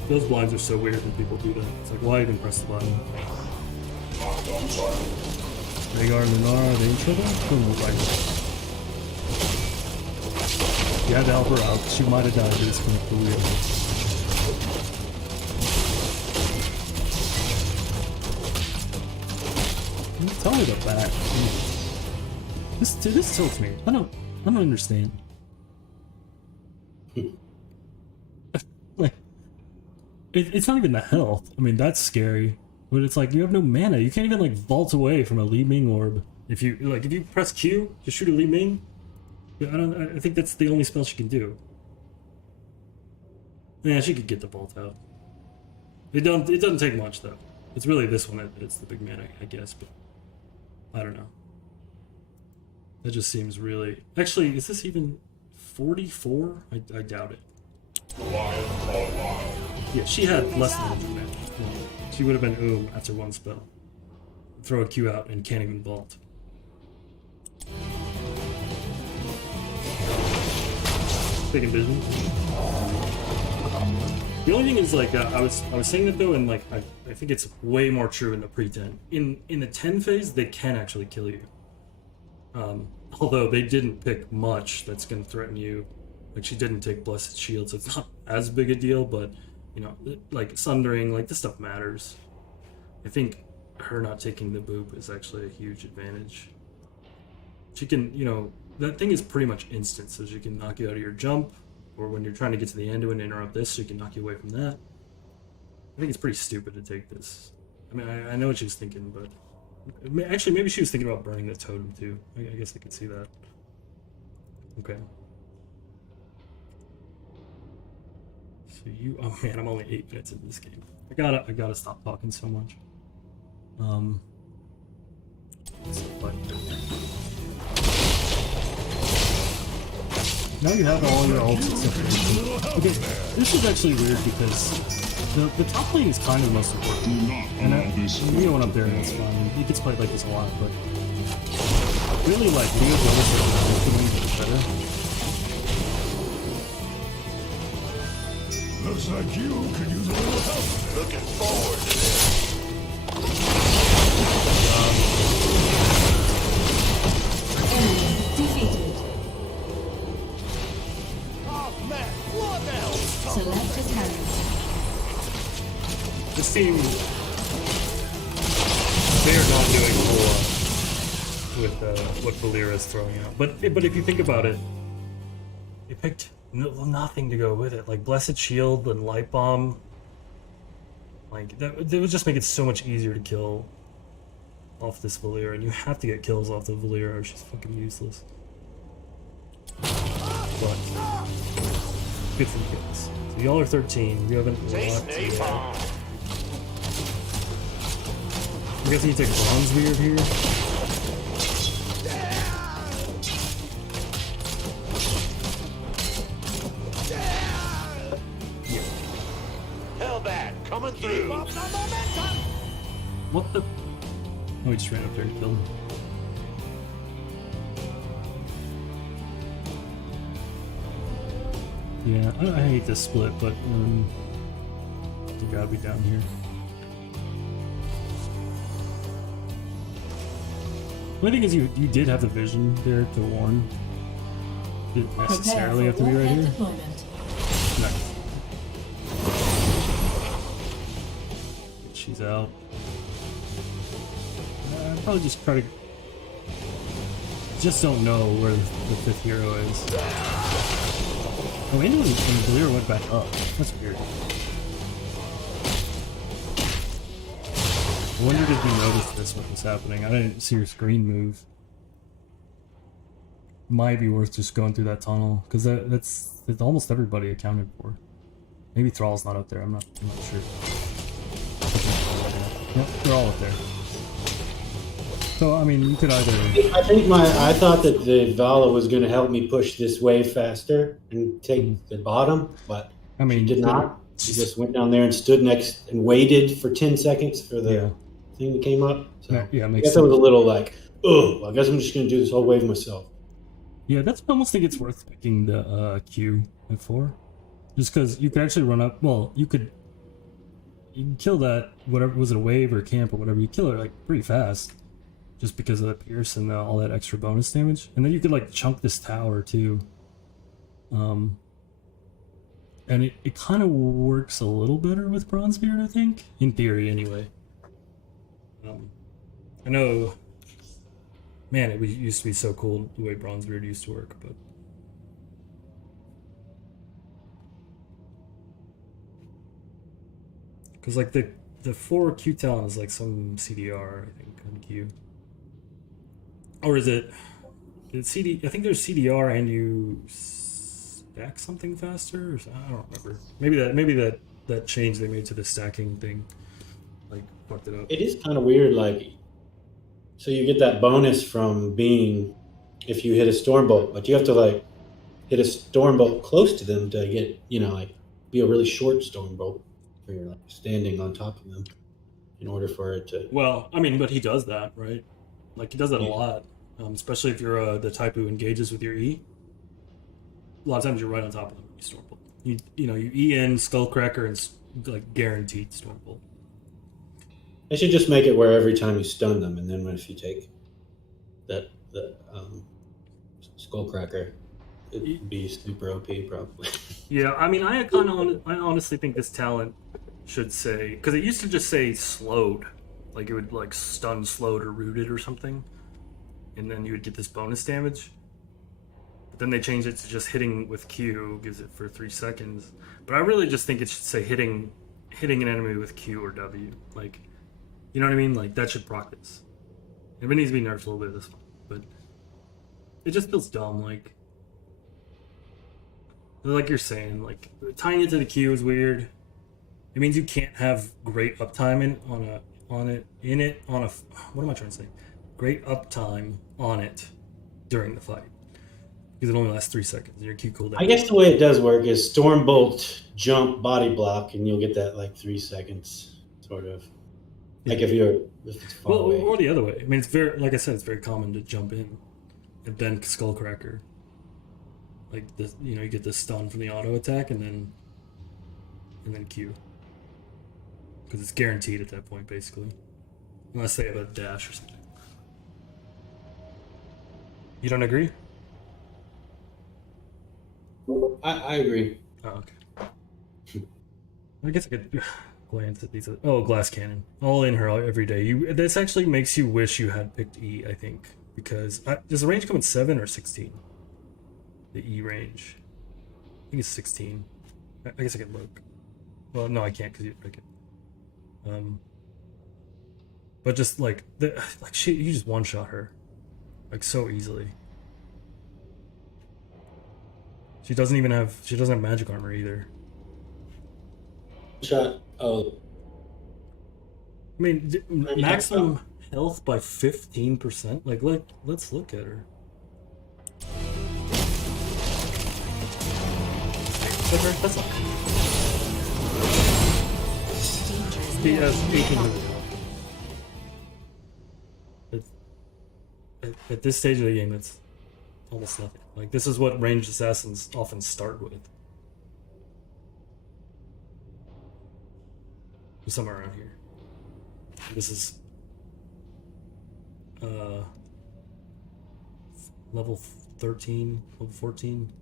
Those blinds are so weird when people do that. It's like, why even press the button? Rhaegar and Lunar, are they in trouble? You had to help her out. She might have died, but it's kind of weird. Tell me the back. This tilts me. I don't understand. Like, it's not even the health. I mean, that's scary. But it's like you have no mana. You can't even like vault away from a Li Ming orb. If you press Q to shoot a Li Ming, I think that's the only spell she can do. Yeah, she could get the vault out. It doesn't take much though. It's really this one it's the big man, I guess, but I don't know. That just seems really... Actually, is this even 44? I doubt it. Yeah, she had less than 100 mana. She would have been after one spell. Throw a Q out and can't even vault. Big envision. The only thing is, like, I was saying that though, and like I think it's way more true in the pre-10. In the 10 phase, they can actually kill you. Although they didn't pick much that's gonna threaten you. Like, she didn't take Blessed Shield, so it's not as big a deal, but you know, like Sundering, like this stuff matters. I think her not taking the boop is actually a huge advantage. She can, you know, that thing is pretty much instant, so she can knock you out of your jump, or when you're trying to get to the end and interrupt this, she can knock you away from that. I think it's pretty stupid to take this. I mean, I know what she was thinking, but actually, maybe she was thinking about burning the totem too. I guess I could see that. Okay. So you, oh man, I'm only 8 minutes into this game. I gotta stop talking so much. Now you have all your ults except for okay, this is actually weird because the top lane is kind of the most important. And Leo went up there and that's fine. He gets played like this a lot, but really like Leo's almost better. Looks like you could use a little help. Looking forward to this. Defeated. Oh man, what the hell? Select a carry. This team, they are not doing a whole lot with what Valera is throwing out. But if you think about it, they picked nothing to go with it. Like Blessed Shield and Light Bomb. Like that would just make it so much easier to kill off this Valera, and you have to get kills off the Valera or she's fucking useless. But good for you guys. So y'all are 13. You haven't Taste locked yet. napalm. I guess you take Bronze Beard here. Yeah. Hellbat coming through. What the? Oh, he just ran up there and killed him. Yeah, I hate this split, but you gotta be down here. The only thing is, you did have the vision there to warn. Didn't necessarily have to be right here. Nice. She's out. I'd probably just try to just don't know where the fifth hero is. Oh, Angel and Delira went back up. That's weird. I wondered if you noticed this when it was happening. I didn't see your screen move. Might be worth just going through that tunnel, because that's almost everybody accounted for. Maybe Thrall's not up there. I'm not sure. Yep, they're all up there. So I mean, you could either. I thought that the Vala was going to help me push this wave faster and take the bottom, but I mean, she did not. She just went down there and stood next and waited for 10 seconds for the thing that came up. So yeah, I makes guess sense. I was a little like, oh, I guess I'm just going to do this whole wave myself. Yeah, that's I almost think it's worth picking the Q at 4, just because you could actually run up. Well, you can kill that, whatever, was it a wave or a camp or whatever, you kill it like pretty fast, just because of the pierce and all that extra bonus damage. And then you could like chunk this tower too. And it kind of works a little better with Bronzebeard, I think, in theory anyway. I know, man, it used to be so cool the way Bronzebeard used to work, but because like the 4 Q talent is like some CDR, I think, on Q, or is it CD? I think there's CDR and you stack something faster, or I don't remember. Maybe that change they made to the stacking thing like fucked it up. It is kind of weird, like, so you get that bonus from being, if you hit a Stormbolt, but you have to like hit a Stormbolt close to them to get, like be a really short Stormbolt where you're like standing on top of them in order for it to. Well, I memean, but he does that, right? Like he does that a lot, especially if you're the type who engages with your E. A lot of times you're right on top of them. You Stormbolt. You E in Skullcracker and like guaranteed Stormbolt. They should just make it where every time you stun them, and then if you take the Skullcracker, it'd be super OP probably. Yeah, I mean, I honestly think this talent should say, because it used to just say slowed, like it would like stun, slowed, or rooted or something, and then you would get this bonus damage. But then they changed it to just hitting with Q, gives it for 3 seconds. But I really just think it should say hitting an enemy with Q or W, like. You know what I mean? Like, that should proc this. It needs to be nerfed a little bit this one, but it just feels dumb. Like you're saying, like tying it to the Q is weird. It means you can't have great uptime on a what am I trying to say? Great uptime on it during the fight, because it only lasts 3 seconds. And your Q cooldown. I guess the way it does work is Stormbolt, jump, body block, and you'll get that like 3 seconds sort of. Like if it's far away. Or the other way. I mean, it's very, like I said, it's very common to jump in and then Skullcracker. Like this, you get the stun from the auto attack and then Q, because it's guaranteed at that point, basically, unless they have a dash or something. You don't agree? I agree. Oh, okay. I guess I could glance at these. Oh, glass cannon. All in her every day. This actually makes you wish you had picked E, I think. Because does the range come in 7 or 16? The E range. I think it's 16. I guess I could look. Well, no, I can't because you pick it. But just like you just one shot her, like so easily. She doesn't have magic armor either. Shot. Oh. I mean, maximum health by 15%. Like, let's look at her. That's not. He has 1800 health. At this stage of the game, that's almost nothing. Like, this is what ranged assassins often start with. Somewhere around here. This is level 13, level 14.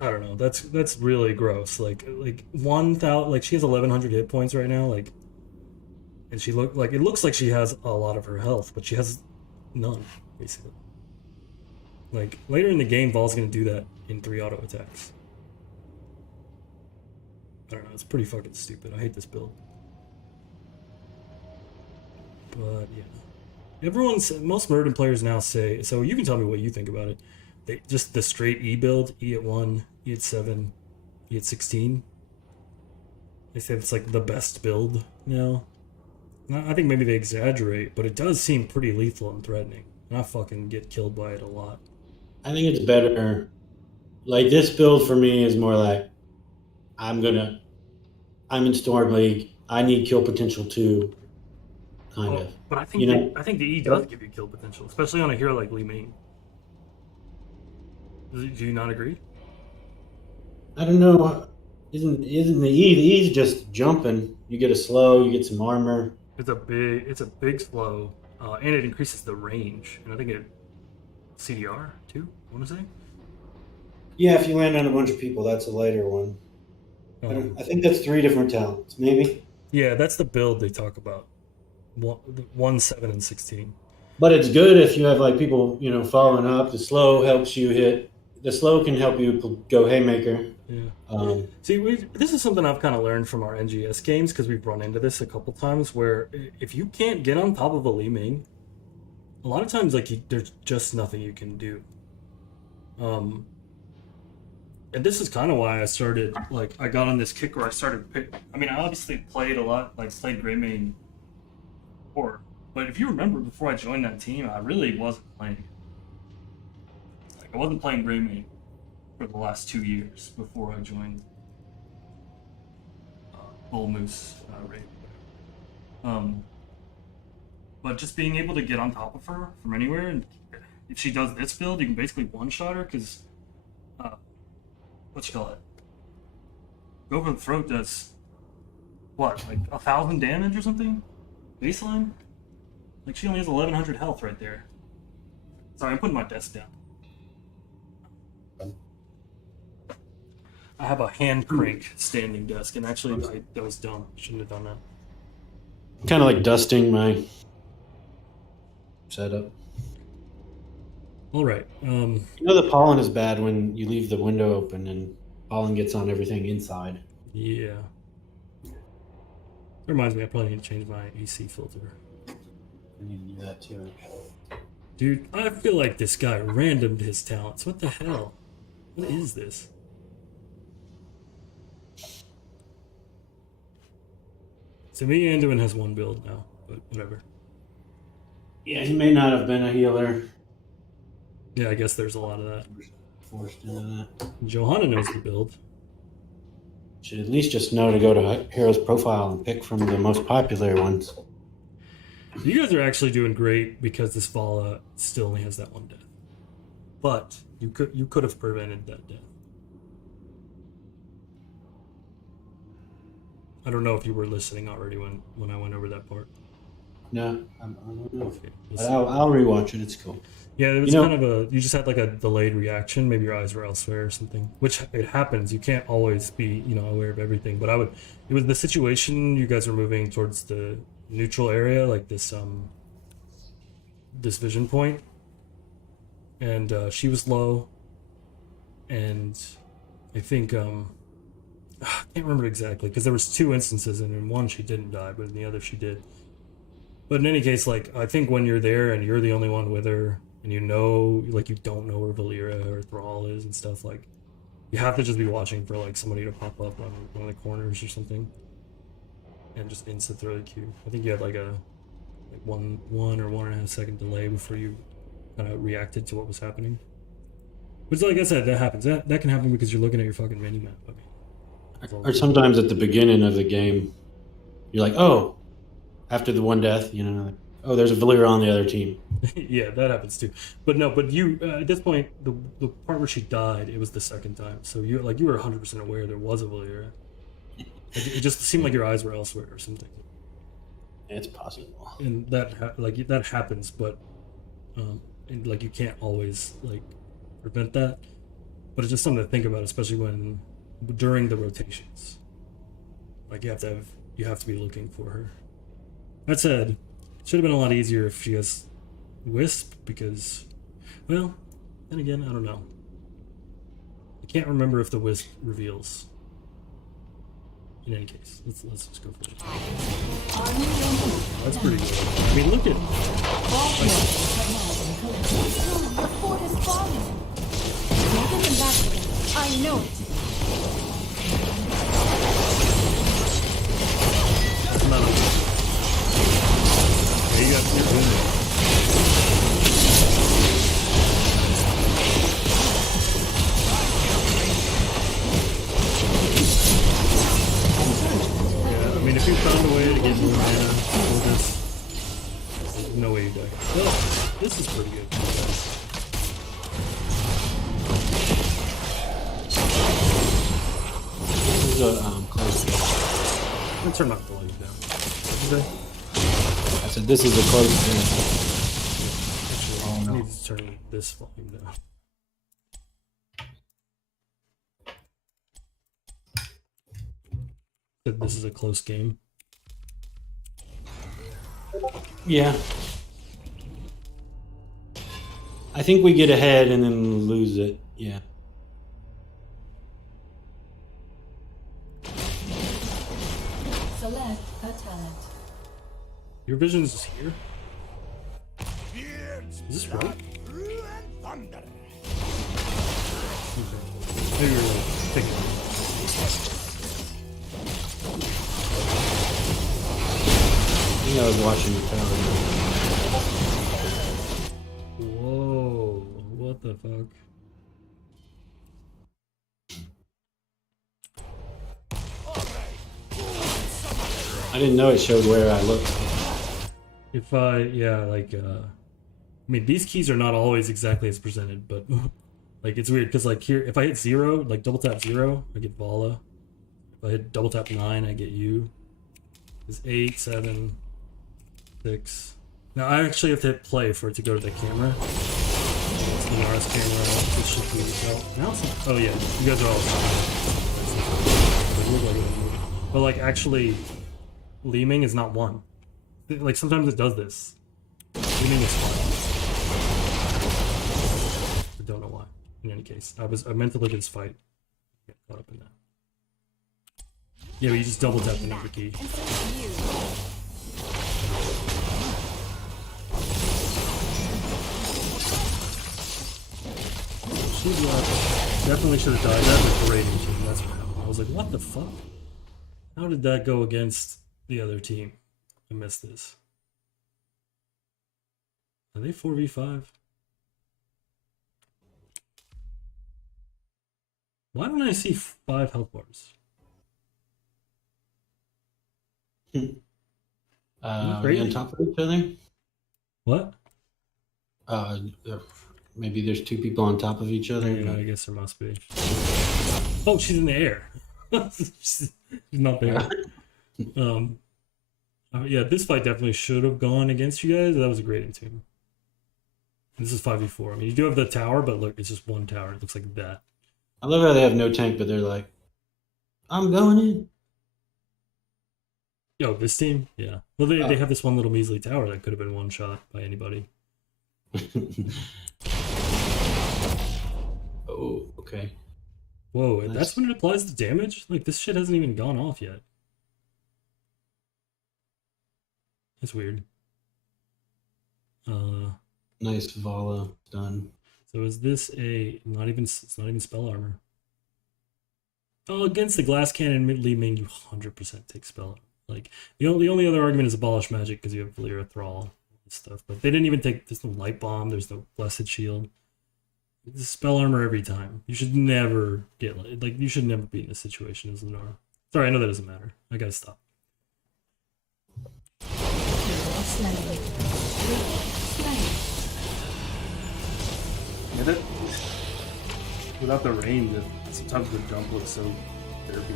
I don't know. That's really gross. Like 1,000. Like she has 1,100 hit points right now. Like, and it looks like she has a lot of her health, but she has none, basically. Like, later in the game, Vol's going to do that in 3 auto attacks. I don't know, it's pretty fucking stupid. I hate this build. But, yeah. Most Muradin players now say, so you can tell me what you think about it. Just the straight E build, E at 1, E at 7, E at 16. They say it's like the best build now. I think maybe they exaggerate, but it does seem pretty lethal and threatening. And I fucking get killed by it a lot. I think it's better. Like, this build for me is more like, I'm in Storm League. I need kill potential too, kind of. But I think I think the E does give you kill potential, especially on a hero like Li Ming. Do you not agree? I don't know. Isn't the E? The E's just jumping. You get a slow. You get some armor. It's a big slow, and it increases the range, and I think it CDR too. I want to say. Yeah, if you land on a bunch of people, that's a later one. I think that's 3 different talents, maybe. Yeah, that's the build they talk about. 1, 7, and 16. But it's good if you have like people, following up. The slow helps you hit. The slow can help you go haymaker. Yeah. See, this is something I've kind of learned from our NGS games because we've run into this a couple times. Where if you can't get on top of a Li Ming, a lot of times there's just nothing you can do. And this is kind of why I started, I got on this kick where I started I obviously played a lot, played Greymane before, but if you remember, before I joined that team, I really wasn't playing. I wasn't playing Greymane for the last 2 years before I joined Bull Moose raid. But just being able to get on top of her from anywhere, and if she does this build, you can basically one-shot her, because Go for the Throat does what, 1,000 damage or something? Baseline? She only has 1,100 health right there. Sorry, I'm putting my desk down. I have a hand crank standing desk, and actually, that was dumb. Shouldn't have done that. Kind of like dusting my setup. All right. The pollen is bad when you leave the window open and pollen gets on everything inside. Yeah. That reminds me, I probably need to change my AC filter. I need to do that too. Dude, I feel like this guy randomed his talents. What the hell? What is this? To me, Anduin has 1 build now, but whatever. Yeah, he may not have been a healer. Yeah, I guess there's a lot of that. Forced into that. Johanna knows the build. Should at least just know to go to Hero's Profile and pick from the most popular ones. You guys are actually doing great because this Vala still only has that 1 death. But you could have prevented that death. I don't know if you were listening already when I went over that part. No, I don't know. Okay, I'll rewatch it. It's cool. Yeah, it was kind of you just had a delayed reaction. Maybe your eyes were elsewhere or something, which it happens. You can't always be, aware of everything. But it was the situation. You guys were moving towards the neutral area, this vision point. And she was low. And I think, I can't remember exactly, because there was 2 instances, and in one she didn't die, but in the other she did. But in any case, I think when you're there and you're the only one with her, and you don't know where Valera or Thrall is and stuff, you have to just be watching for, somebody to pop up on one of the corners or something. And just instant throw the Q. I think you had, a 1 or 1.5 second delay before you kind of reacted to what was happening. Which, like I said, that happens. That can happen because you're looking at your fucking mini-map. Or sometimes at the beginning of the game, you're like, oh, after the 1 death, oh, there's a Valera on the other team. Yeah, that happens too. But no, you at this point, the part where she died, it was the 2nd time. So you were 100% aware there was a Valera. It just seemed like your eyes were elsewhere or something. It's possible. And that happens, but and you can't always prevent that. But it's just something to think about, especially during the rotations. You have to be looking for her. That said, it should have been a lot easier if she has Wisp because, well, then again, I don't know. I can't remember if the Wisp reveals. In any case, let's just go for it. That's pretty good. I mean, look at. The fort is falling. I'll get them back again. I know it. That's not okay. Yeah, you got your win. Yeah, I mean, if you found a way to get more mana for this, there's no way you die. Well, this is pretty good. This is a close game. I'm gonna turn my volume down. Okay. I said this is a close game. Actually, Oh, no. I need to turn this volume down. Said this is a close game. Yeah. I think we get ahead and then lose it. Yeah. Select a talent. Your vision is here? Is this right? Okay. Maybe you're like thinking. I think I was watching the tower. Whoa, what the fuck? I didn't know it showed where I looked. If yeah, like, I mean, these keys are not always exactly as presented, but, like, it's weird, because, like, here, if I hit 0, like, double tap 0, I get Vala. If I hit double tap 9, I get you. It's 8, 7, 6. Now, I actually have to hit play for it to go to the camera. It's the Nara's camera, it should be, now it's, oh yeah, you guys are all but, like, actually, Leeming is not 1. Like, sometimes it does this. Leeming is fine. I don't know why. In any case, I meant to look at this fight. Get caught up in that. Yeah, but you just double tap the number key. And so do you. She definitely should have died. That's a great team. That's what happened. I was like, what the fuck? How did that go against the other team? I missed this. Are they 4v5? Why don't I see 5 health bars? Are we on top of each other? What? Maybe there's 2 people on top of each other. Yeah, I guess there must be. Oh, she's in the air. She's not there. Yeah, this fight definitely should have gone against you guys. That was a great team. This is 5v4. I mean, you do have the tower, but look, it's just one tower. It looks like that. I love how they have no tank, but they're like, I'm going in. Yo, this team? Yeah. Well, they have this one little measly tower that could have been one shot by anybody. Oh, okay. Whoa, Nice. That's when it applies the damage? Like, this shit hasn't even gone off yet. That's weird. Nice Vala done. So is this a it's not even spell armor. Oh, against the glass cannon Lee Ming, you 100% take spell armor. Like the only other argument is abolish magic because you have Valyria Thrall and stuff. But they didn't even take there's no light bomb, there's no blessed shield. It's spell armor every time. You should never get like you should never be in this situation as Lenora. Sorry, I know that doesn't matter. I gotta stop. Yeah, that, without the range, sometimes the jump looks so therapy.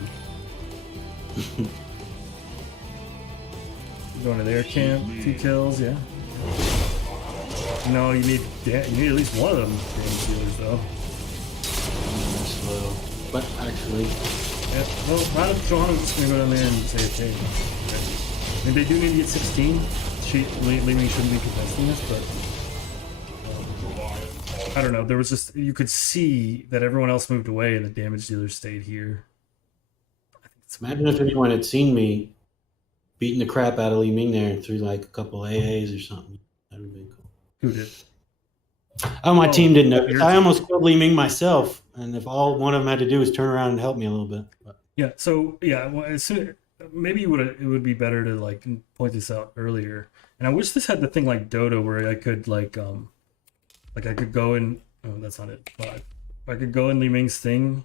Going to their camp, 2 kills, yeah. No, you need at least one of them damage dealers though. Slow. But actually, Yeah, well, not if Johanna's just gonna go down there and say okay. I mean, they do need to get 16. Leeming shouldn't be contesting this, but I don't know. There was just you could see that everyone else moved away and the damage dealer stayed here. Imagine if anyone had seen me beating the crap out of Li Ming there and threw like a couple AAs or something. That would have been cool. Who did? Oh, my team didn't know. your I team. almost killed Li Ming myself, and if all one of them had to do was turn around and help me a little bit. But Yeah. So yeah, well, as soon, maybe it would be better to like point this out earlier. And I wish this had the thing like Dota where I could like I could go in. Oh, that's not it. But I could go in Li Ming's thing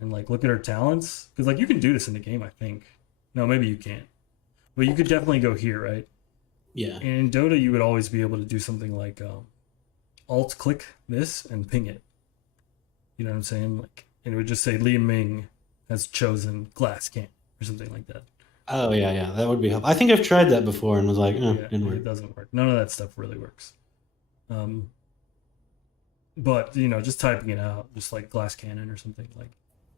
and like look at her talents because like you can do this in the game. I think. No, maybe you can't. But you could definitely go here, right? yeah, And in Dota, you would always be able to do something like alt click this and ping it. You know what I'm saying? Like, and it would just say Li Ming has chosen glass can or something like that. oh yeah, that would be helpful. I think I've tried that before and was like, Yeah, didn't work. it doesn't work. None of that stuff really works. But you know, just typing it out, just like glass cannon or something like.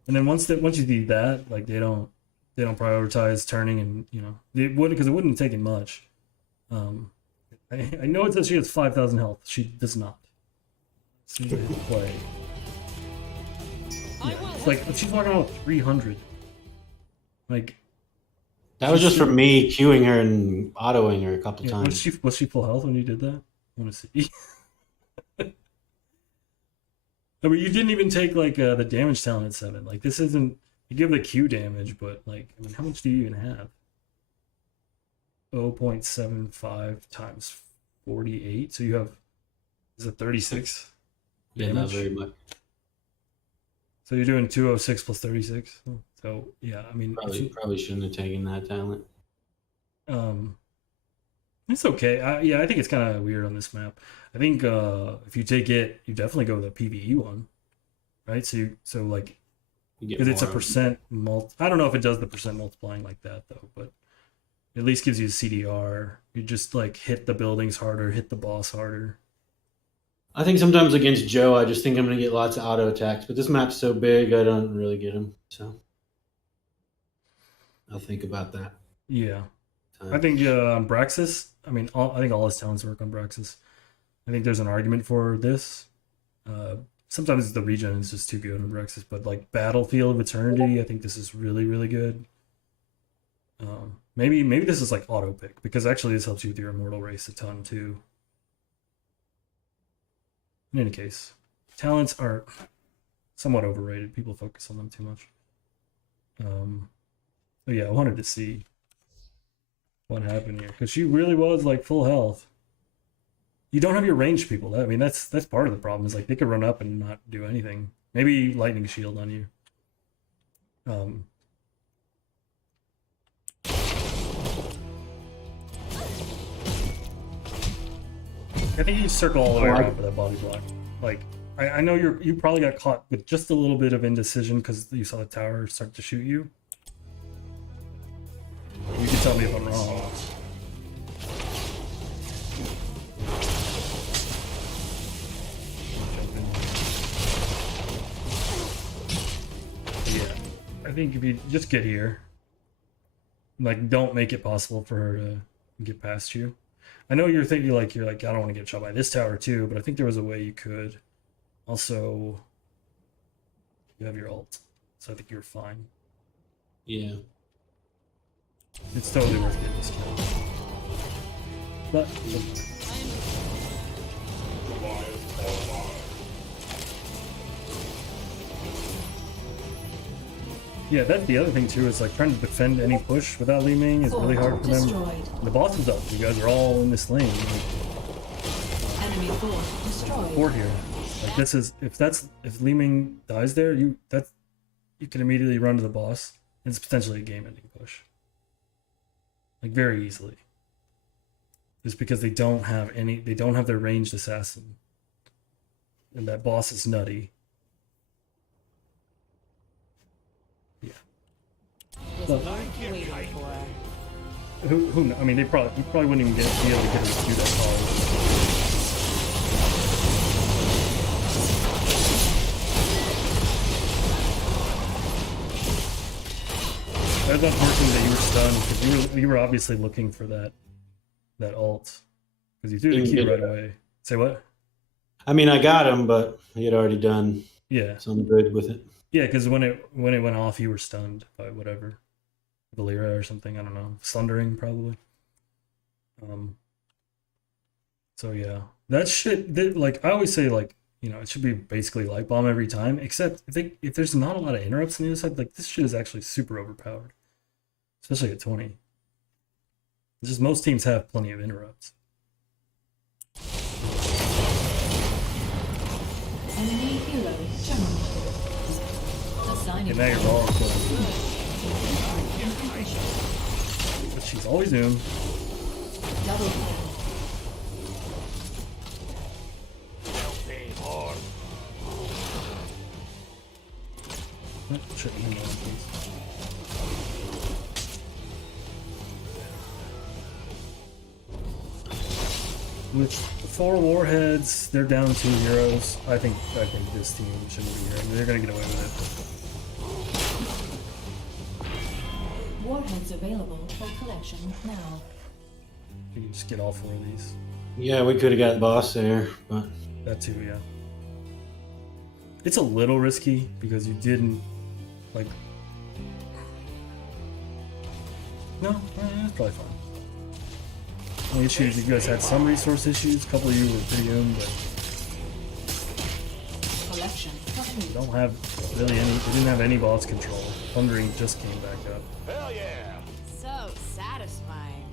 And then once you do that, like they don't prioritize turning, and you know it wouldn't because it wouldn't have taken much. I know it says she has 5,000 health. She does not. See the play. Yeah, it's like she's walking around with 300. Like That was just from me queuing her and autoing her a couple yeah, times. was she full health when you did that? I want to see. No, but you didn't even take like the damage talent at 7. Like this isn't you give the Q damage, but like I mean, how much do you even have? 0.75 times 48. So you have is it 36? Yeah, not very much. So you're doing 206 plus 36. So yeah, I mean Probably shouldn't have taken that talent. It's okay. I think it's kind of weird on this map. I think if you take it, you definitely go with a PvE one, right? So like You get because it's a more. percent I don't know if it does the percent multiplying like that though, but at least gives you a CDR. You just like hit the buildings harder, hit the boss harder. I think sometimes against Joe, I just think I'm going to get lots of auto attacks, but this map's so big, I don't really get them. So I'll think about that. Yeah, I think on Braxis. I mean, I think all his talents work on Braxis. I think there's an argument for this. Sometimes the regen is just too good on Braxis, but like Battlefield of Eternity, I think this is really, really good. Maybe this is like auto pick because actually this helps you with your immortal race a ton too. In any case, talents are somewhat overrated. People focus on them too much. So yeah, I wanted to see what happened here because she really was like full health. You don't have your ranged people. I mean, that's part of the problem. Is like they could run up and not do anything. Maybe lightning shield on you. I think you circle all the way around for that body block. Like I know you probably got caught with just a little bit of indecision because you saw the tower start to shoot you. You can tell me if I'm wrong. Yeah, I think if you just get here, like don't make it possible for her to get past you. I know you're thinking like I don't want to get shot by this tower too, but I think there was a way you could. Also, you have your ult, so I think you're fine. Yeah. It's totally worth getting this kill. But yeah, that's the other thing too. Is like trying to defend any push without Li Ming is really hard for them. Destroyed. The boss is up. You guys are all in this lane. Enemy fort destroyed. Fort here. Like this is if Li Ming dies there, you can immediately run to the boss. It's potentially a game-ending push. Like very easily. Just because they don't have their ranged assassin. And that boss is nutty. Yeah. But who I mean you probably wouldn't even be able to get him to do that call. That's unfortunate that you were stunned because you were obviously looking for that ult because you threw the key right away. Say what? I mean, I got him, but he had already done Yeah, some good with it. yeah, because when it went off, you were stunned by whatever, Valera or something. I don't know, sundering probably. Um. So yeah, that shit. Like I always say, like it should be basically light bomb every time. Except if there's not a lot of interrupts on the other side, like this shit is actually super overpowered, especially at 20. It's just most teams have plenty of interrupts. Enemy hero shown. Assigning. And now you're all killing. But she's always doomed. Double kill. Oh, shit, hang on, please. With 4 warheads, they're down 2 heroes. I think this team shouldn't be here. They're gonna get away with it. Warheads available for collection now. You can just get all 4 of these. Yeah, we could have got boss there, but That too, yeah. It's a little risky because you didn't like. No, it's probably fine. Only issues, you guys had some resource issues. A couple of you were pretty doomed, but Collection complete. don't have really any. We didn't have any boss control. Thundering just came back up. Hell yeah! So satisfying.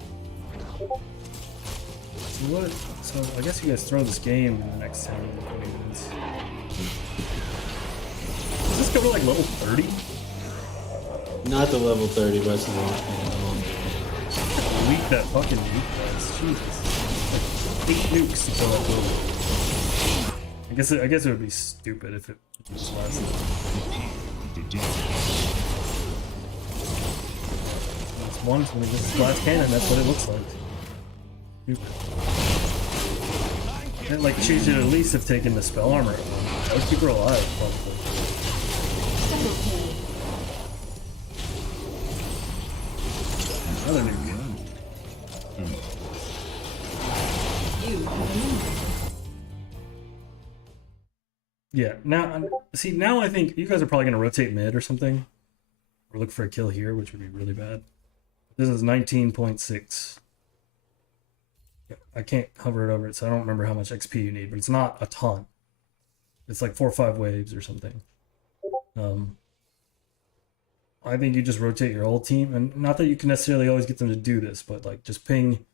So what? So I guess you guys throw this game in the next 10 to 20 minutes. Does this go to like level 30? not the level 30, but it's a lot. Weak that fucking nuke does. Jesus. Like 8 nukes to kill that building. I guess it would be stupid if it just lasted. It's one when it gets glass cannon, that's what it looks like. Nuke. And like she should at least have taken the spell armor. That would keep her alive, probably. Double kill. Another nuke. You have eliminated. Yeah, now I think you guys are probably gonna rotate mid or something. Or look for a kill here, which would be really bad. This is 19.6. I can't hover it over it, so I don't remember how much XP you need, but it's not a ton. It's like 4 or 5 waves or something. I think you just rotate your whole team, and not that you can necessarily always get them to do this, but like just ping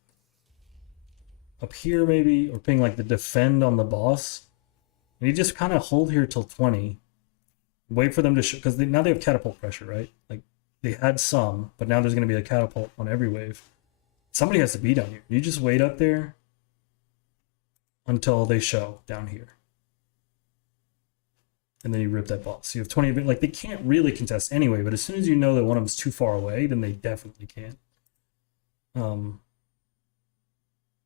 up here maybe, or ping like the defend on the boss, and you just kind of hold here till 20. Wait for them to show, because now they have catapult pressure, right? Like they had some, but now there's going to be a catapult on every wave. Somebody has to be down here. You just wait up there until they show down here. And then you rip that boss. So you have 20 of it. Like, they can't really contest anyway, but as soon as you know that one of them is too far away, then they definitely can.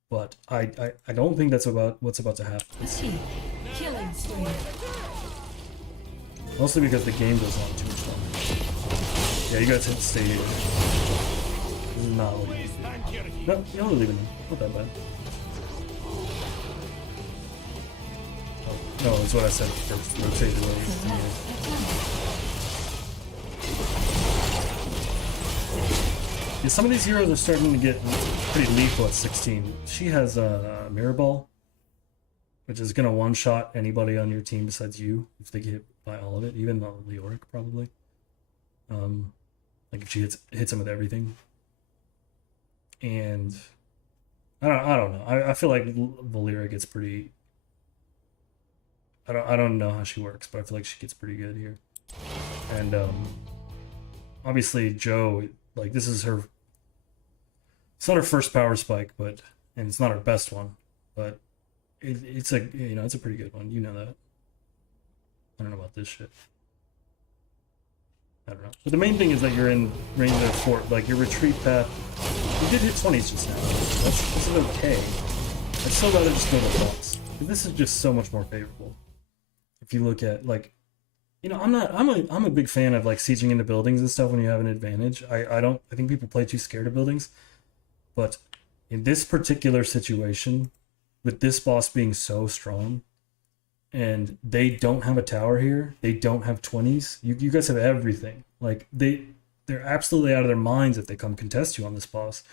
But I don't think that's what's about to happen. Team. Killing spree. Mostly because the game goes on too much longer. Yeah, you guys hit the stay here. This is not what you do. No, you're only leaving. Not that bad. Oh, no, it's what I said first. Rotate the way. Yeah, some of these heroes are starting to get pretty lethal at 16. She has a mirror ball, which is going to one-shot anybody on your team besides you if they get hit by all of it, even the Leoric probably. Like if she hits him with everything. And I don't know. I feel like Valera gets pretty. I don't know how she works, but I feel like she gets pretty good here. And obviously Joe, like this is her. It's not her first power spike, and it's not her best one, but it's a it's a pretty good one. You know that. I don't know about this shit. I don't know. But the main thing is that you're in range of fort, like your retreat path. You did hit 20s just now. This is okay. I'd still rather just go to the boss. This is just so much more favorable. If you look at like, I'm a big fan of like sieging into buildings and stuff when you have an advantage. I think people play too scared of buildings. But in this particular situation, with this boss being so strong, and they don't have a tower here. They don't have 20s. You guys have everything. Like they're absolutely out of their minds if they come contest you on this boss.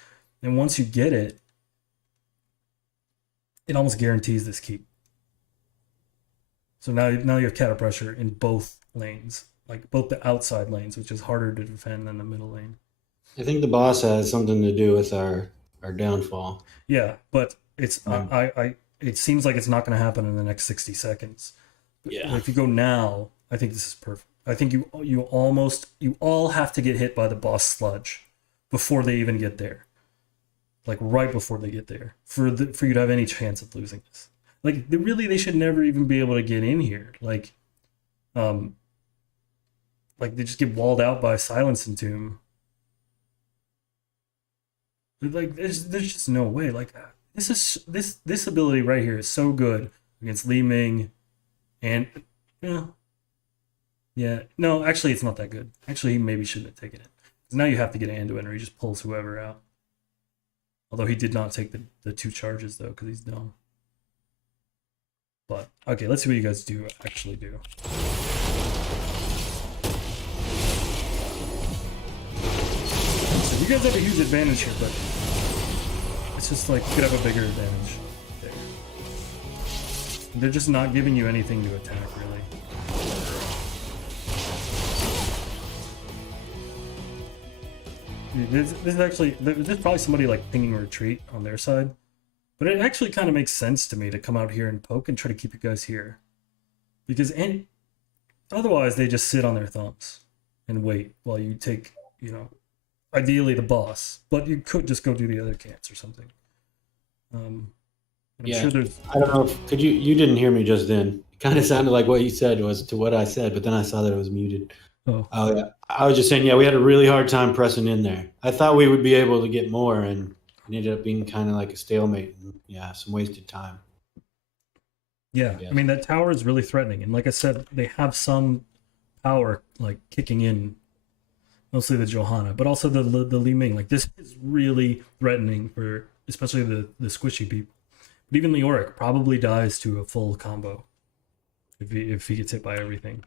And once you get it, it almost guarantees this keep. So now you have counter pressure in both lanes, like both the outside lanes, which is harder to defend than the middle lane. I think the boss has something to do with our downfall. Yeah, but it's it seems like it's not going to happen in the next 60 seconds. Yeah. If you go now, I think this is perfect. I think you all have to get hit by the boss sludge before they even get there. Like right before they get there for you to have any chance of losing this. Like they should never even be able to get in here. Like they just get walled out by Silence and Tomb. Like there's just no way. Like this ability right here is so good against Li Ming, and yeah, no, actually it's not that good. Actually, he maybe shouldn't have taken it. Because now you have to get Anduin, or he just pulls whoever out. Although he did not take the 2 charges though, because he's dumb. But okay, let's see what you guys actually do. So you guys have a huge advantage here, but it's just like you could have a bigger advantage there. They're just not giving you anything to attack, really. This is actually, there's probably somebody like pinging retreat on their side, but it actually kind of makes sense to me to come out here and poke and try to keep you guys here, because otherwise they just sit on their thumbs and wait while you take, ideally the boss, but you could just go do the other cants or something. I'm sure there's. I don't know. Could you didn't hear me just then? It kind of sounded like what you said was to what I said, but then I saw that it was muted. Oh yeah. I was just saying, yeah, we had a really hard time pressing in there. I thought we would be able to get more, and it ended up being kind of like a stalemate. And, yeah, some wasted time. Yeah, I mean that tower is really threatening, and like I said, they have some power like kicking in, mostly the Johanna, but also the Li Ming. Like this is really threatening for especially the squishy people. But even Leoric probably dies to a full combo if he gets hit by everything.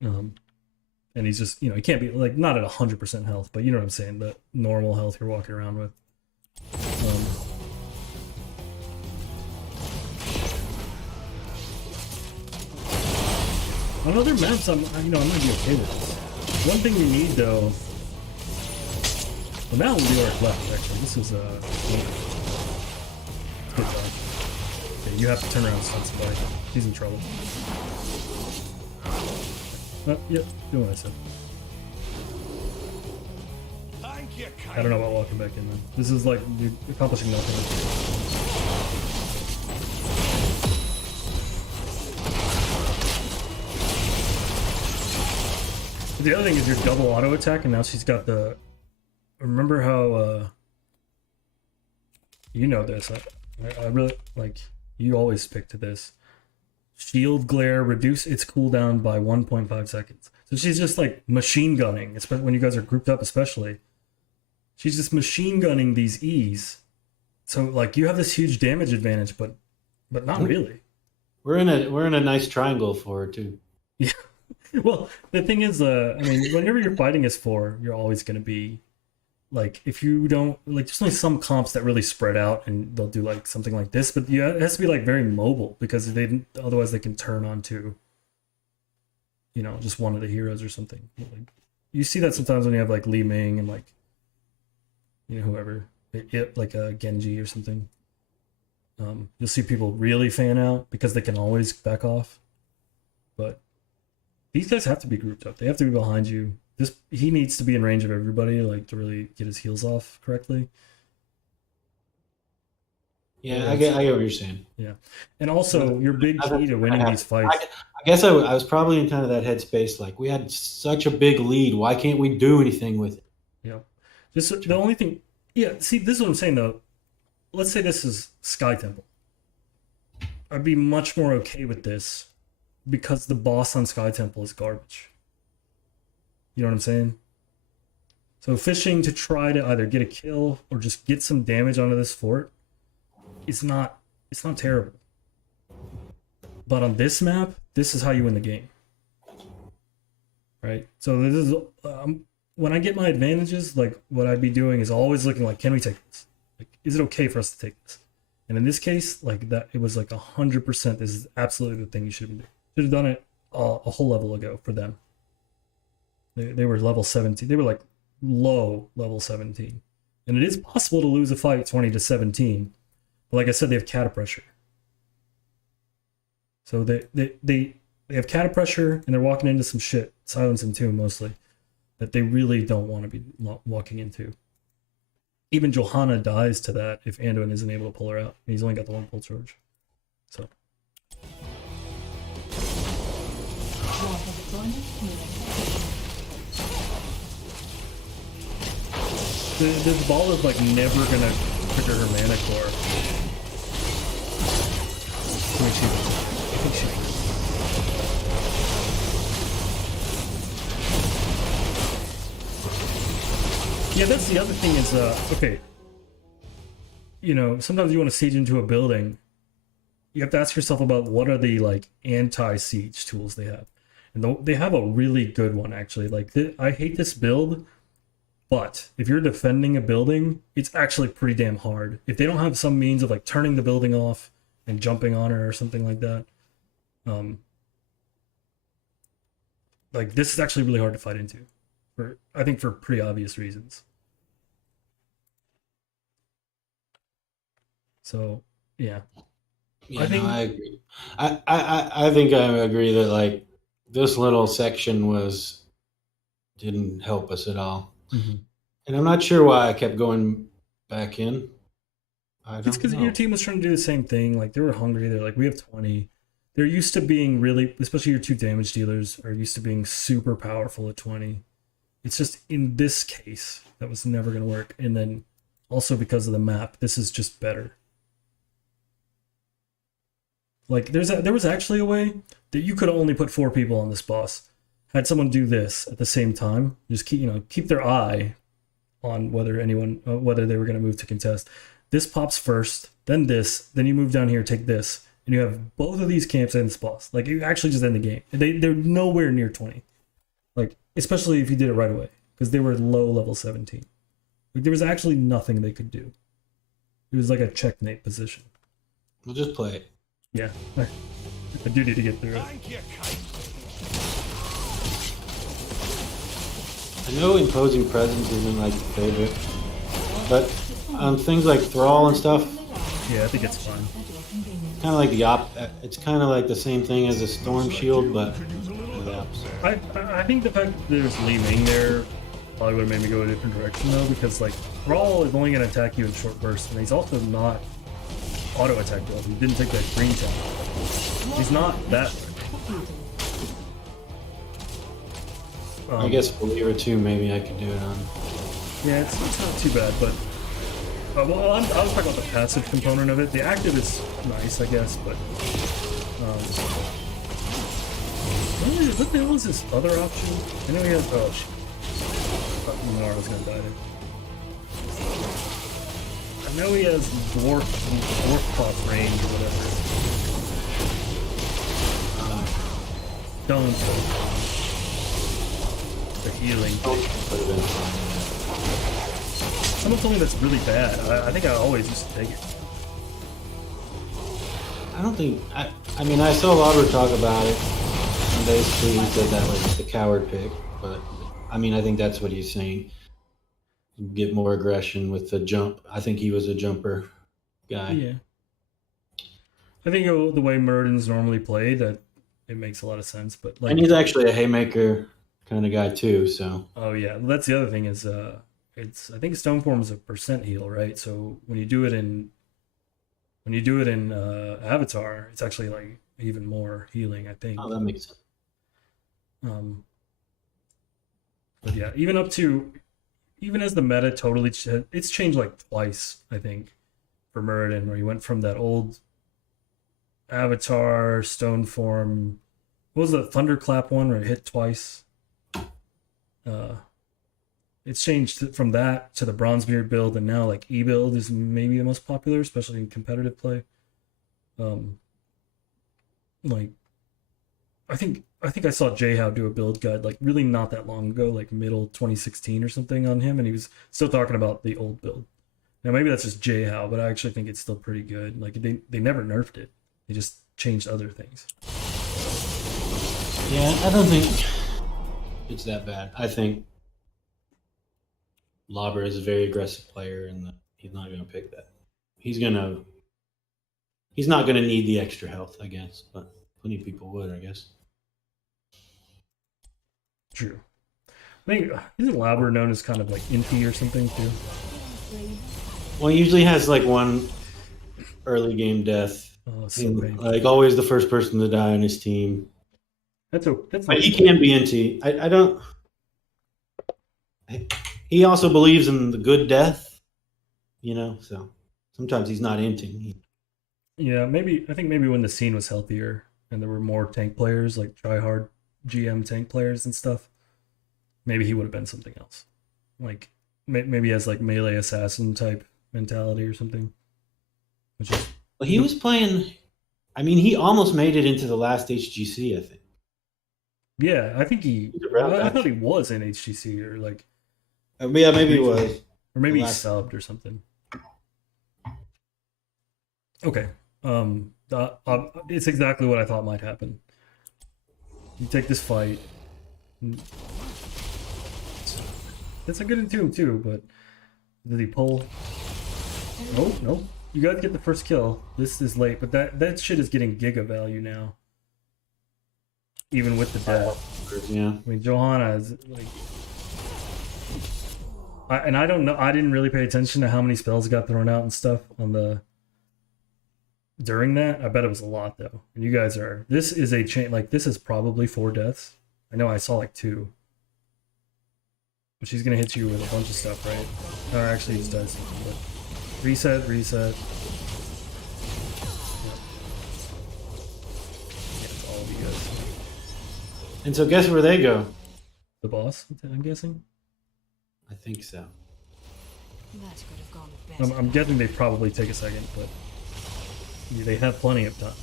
And he's just, he can't be like not at 100% health, but you know what I'm saying, the normal health you're walking around with. On other maps, I'm gonna be okay with this. One thing you need though. Well, now Leoric left. Actually, this is good job. Okay, you have to turn around and stun somebody. He's in trouble. Yep, do what I said. I don't know about walking back in then. This is like you're accomplishing nothing. But the other thing is your double auto attack, and now she's got the. Remember how you know this? I really like. You always stick to this. Shield glare, reduce its cooldown by 1.5 seconds. So she's just like machine gunning, especially when you guys are grouped up, especially. She's just machine gunning these E's. So like you have this huge damage advantage, but not really. We're in a nice triangle for her too. Yeah. Well, the thing is, I mean, whenever you're fighting as 4, you're always going to be like, if you don't like, there's only some comps that really spread out and they'll do like something like this, but yeah, it has to be like very mobile because otherwise they can turn onto, just one of the heroes or something. Like, you see that sometimes when you have like Li Ming and like, whoever, like a Genji or something. You'll see people really fan out because they can always back off, but these guys have to be grouped up. They have to be behind you. He needs to be in range of everybody, like to really get his heals off correctly. Yeah, I get what you're saying. Yeah, and also your big key to winning these fights. I guess I was probably in kind of that headspace. Like we had such a big lead. Why can't we do anything with it? Yeah, just the only thing. Yeah, see, this is what I'm saying though. Let's say this is Sky Temple. I'd be much more okay with this because the boss on Sky Temple is garbage. You know what I'm saying? So fishing to try to either get a kill or just get some damage onto this fort, it's not terrible. But on this map, this is how you win the game. Right? So this is when I get my advantages, like what I'd be doing is always looking like, can we take this? Like, is it okay for us to take this? And in this case, like that, it was like 100%. This is absolutely the thing you should have done. Should have done it a whole level ago for them. They were level 17. They were like low level 17, and it is possible to lose a fight 20-17. But like I said, they have cata pressure. So they have cata pressure, and they're walking into some shit, silence and tomb mostly, that they really don't want to be walking into. Even Johanna dies to that if Anduin isn't able to pull her out. He's only got the one pull charge. So this ball is like never gonna trigger her mana core. I think she Yeah, that's the other thing is, okay, you know, sometimes you want to siege into a building, you have to ask yourself about what are the, like, anti-siege tools they have. And they have a really good one, actually. Like, I hate this build, but if you're defending a building, it's actually pretty damn hard. If they don't have some means of, like, turning the building off and jumping on her or something like that, like, this is actually really hard to fight into. I think for pretty obvious reasons. So, yeah. Yeah, I agree. I think I agree that like this little section didn't help us at all, and I'm not sure why I kept going back in. It's because your team was trying to do the same thing. Like they were hungry. They're like, we have 20. They're used to being really, especially your 2 damage dealers are used to being super powerful at 20. It's just in this case that was never going to work, and then also because of the map, this is just better. Like there was actually a way that you could only put 4 people on this boss. Had someone do this at the same time, just keep their eye on whether they were going to move to contest. This pops first, then this, then you move down here, take this, and you have both of these camps in this boss. Like you actually just end the game. They're nowhere near 20. Like especially if you did it right away, because they were low level 17. Like there was actually nothing they could do. It was like a checkmate position. We'll just play it. Yeah, I do need to get through it. I know imposing presence isn't like the favorite, but on things like thrall and stuff, yeah, I think it's fine. Kind of like it's kind of like the same thing as a storm shield, but the opposite. I think the fact that there's Li Ming there probably would have made me go a different direction though, because like Thrall is only going to attack you in short bursts, and he's also not auto attack build. He didn't take that green tap. He's not that. I guess Believer 2 maybe I could do it on. Yeah, it's not too bad, but well, I was talking about the passive component of it. The active is nice, I guess, but what the hell is this other option? I know he has. Oh shit! I thought Minara's gonna die there. I know he has dwarf pop range or whatever. Don't the healing. Someone told me that's really bad. I think I always used to take it. I don't think. I mean, I saw Robert talk about it, and basically he said that was the coward pick. But I mean, I think that's what he's saying. Get more aggression with the jump. I think he was a jumper guy. Yeah. I think the way Muradin's normally played, that it makes a lot of sense. But like, and he's actually a haymaker kind of guy too. So. Oh yeah, well, that's the other thing is I think Stoneform is a % heal, right? So when you do it in Avatar, it's actually like even more healing, I think. Oh, that makes sense. But yeah, even as the meta totally it's changed like twice, I think, for Muradin, where he went from that old Avatar Stoneform. What was the Thunderclap one where it hit twice? It's changed from that to the Bronzebeard build, and now like E build is maybe the most popular, especially in competitive play. like I think I saw J How do a build guide like really not that long ago, like middle 2016 or something on him, and he was still talking about the old build. Now maybe that's just J How, but I actually think it's still pretty good. Like they never nerfed it; they just changed other things. Yeah, I don't think it's that bad. I think Lauber is a very aggressive player, and he's not going to pick that. He's not going to need the extra health, I guess, but plenty of people would, I guess. True. I think isn't Lauber known as kind of like inty or something too? Well, he usually has like one early game death. Oh, so painful. Like always the first person to die on his team. That's But he can be inty. I don't. He also believes in the good death, so sometimes he's not inting. Yeah, maybe I think maybe when the scene was healthier and there were more tank players, like try hard GM tank players and stuff, maybe he would have been something else. Like maybe he has like melee assassin type mentality or something. Which is Well, he was playing. I mean, he almost made it into the last HGC, I think. yeah, I think I thought he was in HGC or like Yeah, maybe he was. or maybe he last- subbed or something. Okay. It's exactly what I thought might happen. You take this fight. It's a good Entomb too, but did he pull? No. You gotta get the first kill. This is late, but that shit is getting giga value now. Even with the death. Yeah. I mean, Johanna is like. I don't know. I didn't really pay attention to how many spells got thrown out and stuff on the. During that, I bet it was a lot though. And you guys are. This is a chain. Like this is probably 4 deaths. I know I saw like 2. But she's gonna hit you with a bunch of stuff, right? Or actually, it does. But reset. Yep. Yeah, all of you guys. And so, guess where they go? The boss, I'm guessing. I think so. That could have gone better. I'm guessing they probably take a second, but yeah, they have plenty of time.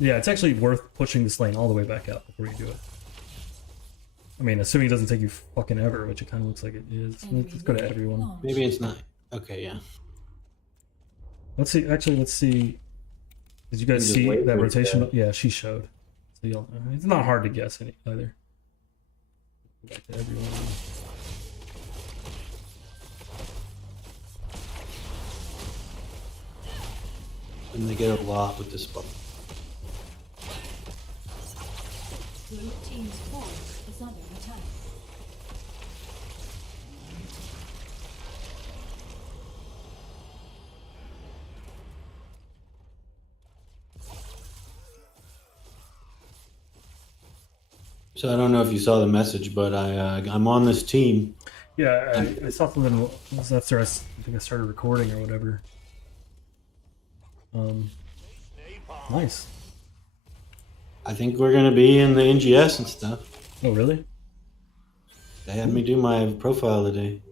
Yeah, it's actually worth pushing this lane all the way back out before you do it. I mean, assuming it doesn't take you fucking ever, which it kind of looks like it is. Let's go to everyone. Maybe it's not. Okay, yeah. Let's see. Actually, let's see. Did you guys Just see wait that for it, rotation? Yeah, she showed. So it's not hard to guess either. Go back to everyone. And they get a lot with this spot. Blue team's force is under attack. So I don't know if you saw the message, but I'm on this team. Yeah, I saw something. It was after I think I started recording or whatever. Nice. I think we're gonna be in the NGS and stuff. Oh, really? They had me do my profile today.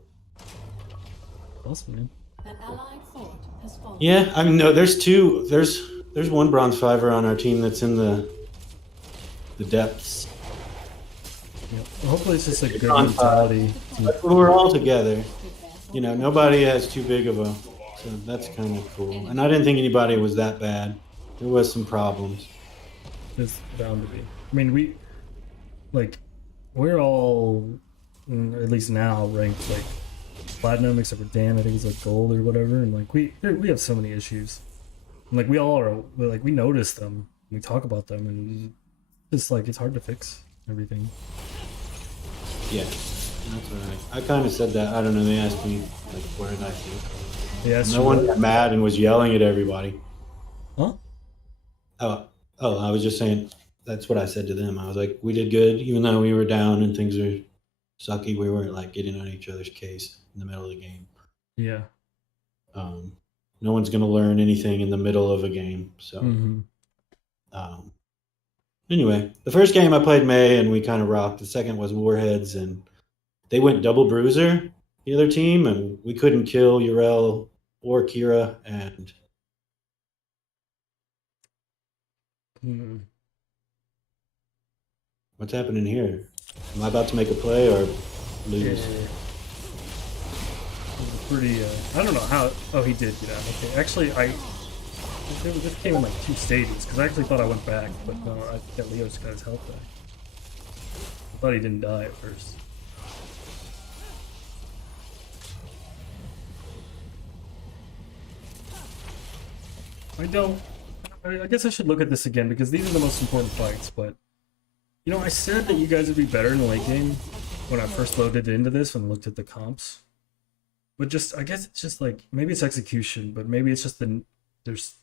Awesome, man. An allied fort has fallen. Yeah, I mean, no, there's two. There's one bronze fiver on our team that's in the depths. Yeah. Well, hopefully, it's just a good on mentality. But we're all together. Nobody has too big of a. So that's kind of cool. And I didn't think anybody was that bad. There was some problems. It's bound to be. I mean, we're all, at least now, ranked like platinum, except for Dan. I think it's like gold or whatever. And like we have so many issues. And like we all are, like we notice them, we talk about them, and it's like it's hard to fix everything. Yeah, that's what I kind of said that. I don't know. They asked me like, what did I think? Yeah, No one got mad and was yelling at everybody. Huh? Oh, I was just saying. That's what I said to them. I was like, we did good, even though we were down and things were sucky. We weren't like getting on each other's case in the middle of the game. Yeah. No one's gonna learn anything in the middle of a game. So, anyway, the first game I played May and we kind of rocked. The second was Warheads and they went double bruiser, the other team, and we couldn't kill Urel or Kira, and Hmm. What's happening here? Am I about to make a play or Yeah. lose? Pretty. I don't know how. Oh, he did get out. Okay. Actually, this came in like 2 stages because I actually thought I went back, but no, I think Leo just got his health back. I thought he didn't die at first. I guess I should look at this again because these are the most important fights, but you know, I said that you guys would be better in the late game when I first loaded into this and looked at the comps. But just, I guess it's just like, maybe it's execution, but maybe it's just there's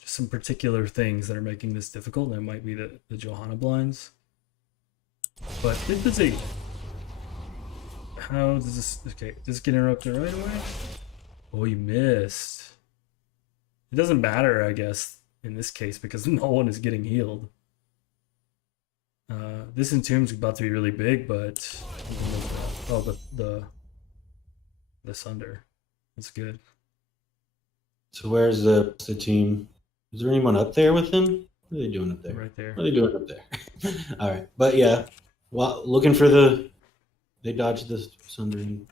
just some particular things that are making this difficult, and it might be the Johanna blinds. But this is how does this, okay, does this get interrupted right away? Oh, you missed. It doesn't matter, I guess, in this case, because no one is getting healed. This Entomb's about to be really big, but oh, the Sunder. That's good. So where's the team? Is there anyone up there with them? What are they doing up there? Right there. What are they doing up there? All right, but yeah, well, looking for they dodged the Sundering,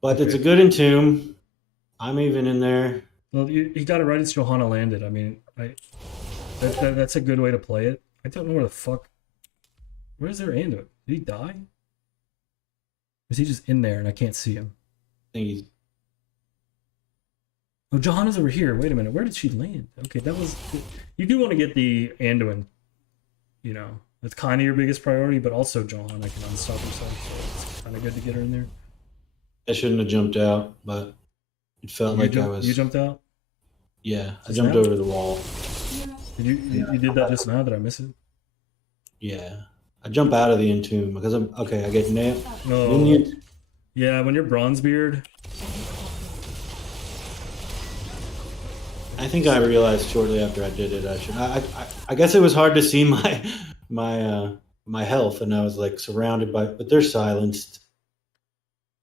but it's a good Entomb. I'm even in there. Well, you got it right as Johanna landed. I mean, that's a good way to play it. I don't know where the fuck. Where's their Ando? Did he die? Or is he just in there and I can't see him? I think he's. Oh, Johanna's over here. Wait a minute. Where did she land? Okay, that was. You do want to get the Anduin. You know, it's kind of your biggest priority, but also Johanna can unstop herself, so it's kind of good to get her in there. I shouldn't have jumped out, but it felt like I was. You jumped out? Yeah, I Just jumped now? over the wall. Did you did that just now? Did I miss it? Yeah, I jump out of the Entomb because I'm okay. I get nailed. No. Minion. Yeah, when you're Bronzebeard. I think I realized shortly after I did it. I guess it was hard to see my health, and I was like surrounded by, but they're silenced.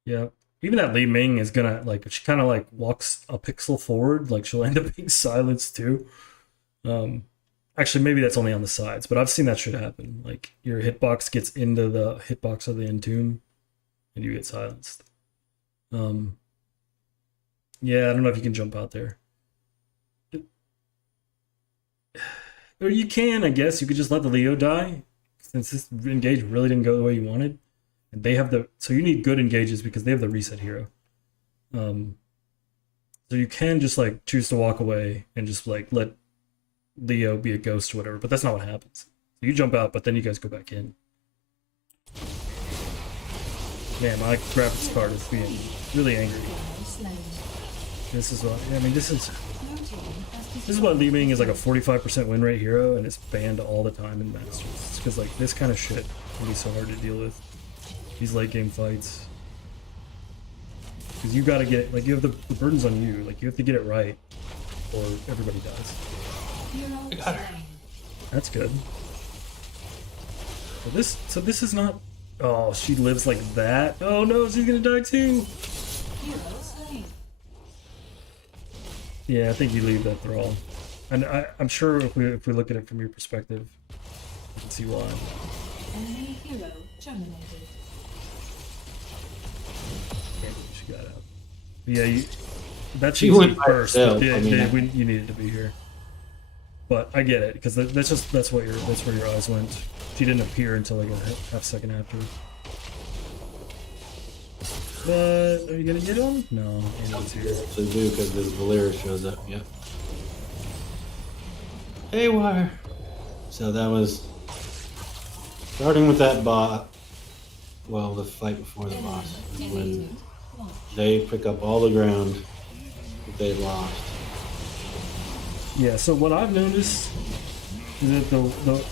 Yeah. Even that Li Ming is gonna, like, if she kind of like walks a pixel forward, like she'll end up being silenced too. Actually, maybe that's only on the sides, but I've seen that shit happen. Like your hitbox gets into the hitbox of the Entomb, and you get silenced. Yeah, I don't know if you can jump out there. Or you can, I guess. You could just let the Leo die, since this engage really didn't go the way you wanted. And they have so you need good engages because they have the reset hero. So you can just like choose to walk away and just like let Leo be a ghost or whatever, but that's not what happens. You jump out, but then you guys go back in. Man, my graphics card is being really angry. This is what I mean. This is what Li Ming is, like a 45% win rate hero, and it's banned all the time in Masters. It's because like this kind of shit can be so hard to deal with. These late game fights, because you got to get, like, you have the burden's on you. Like you have to get it right, or everybody dies. I got her. That's good. So this is not. Oh, she lives like that. Oh no, she's gonna die too. Yeah, I think you leave that thrall, and I'm sure if we look at it from your perspective, you can see why. Enemy hero terminated. She got out. Yeah, that's She easy went by first. herself, Yeah, I mean, you needed to be here. But I get it, because that's where your eyes went. She didn't appear until like a half second after. But are you gonna get him? No, Andy's here. So they do because this Valeria shows up. Yep. Haywire. So that was starting with that bot. Well, the fight before the boss, when they pick up all the ground that they lost. Yeah. So what I've noticed is that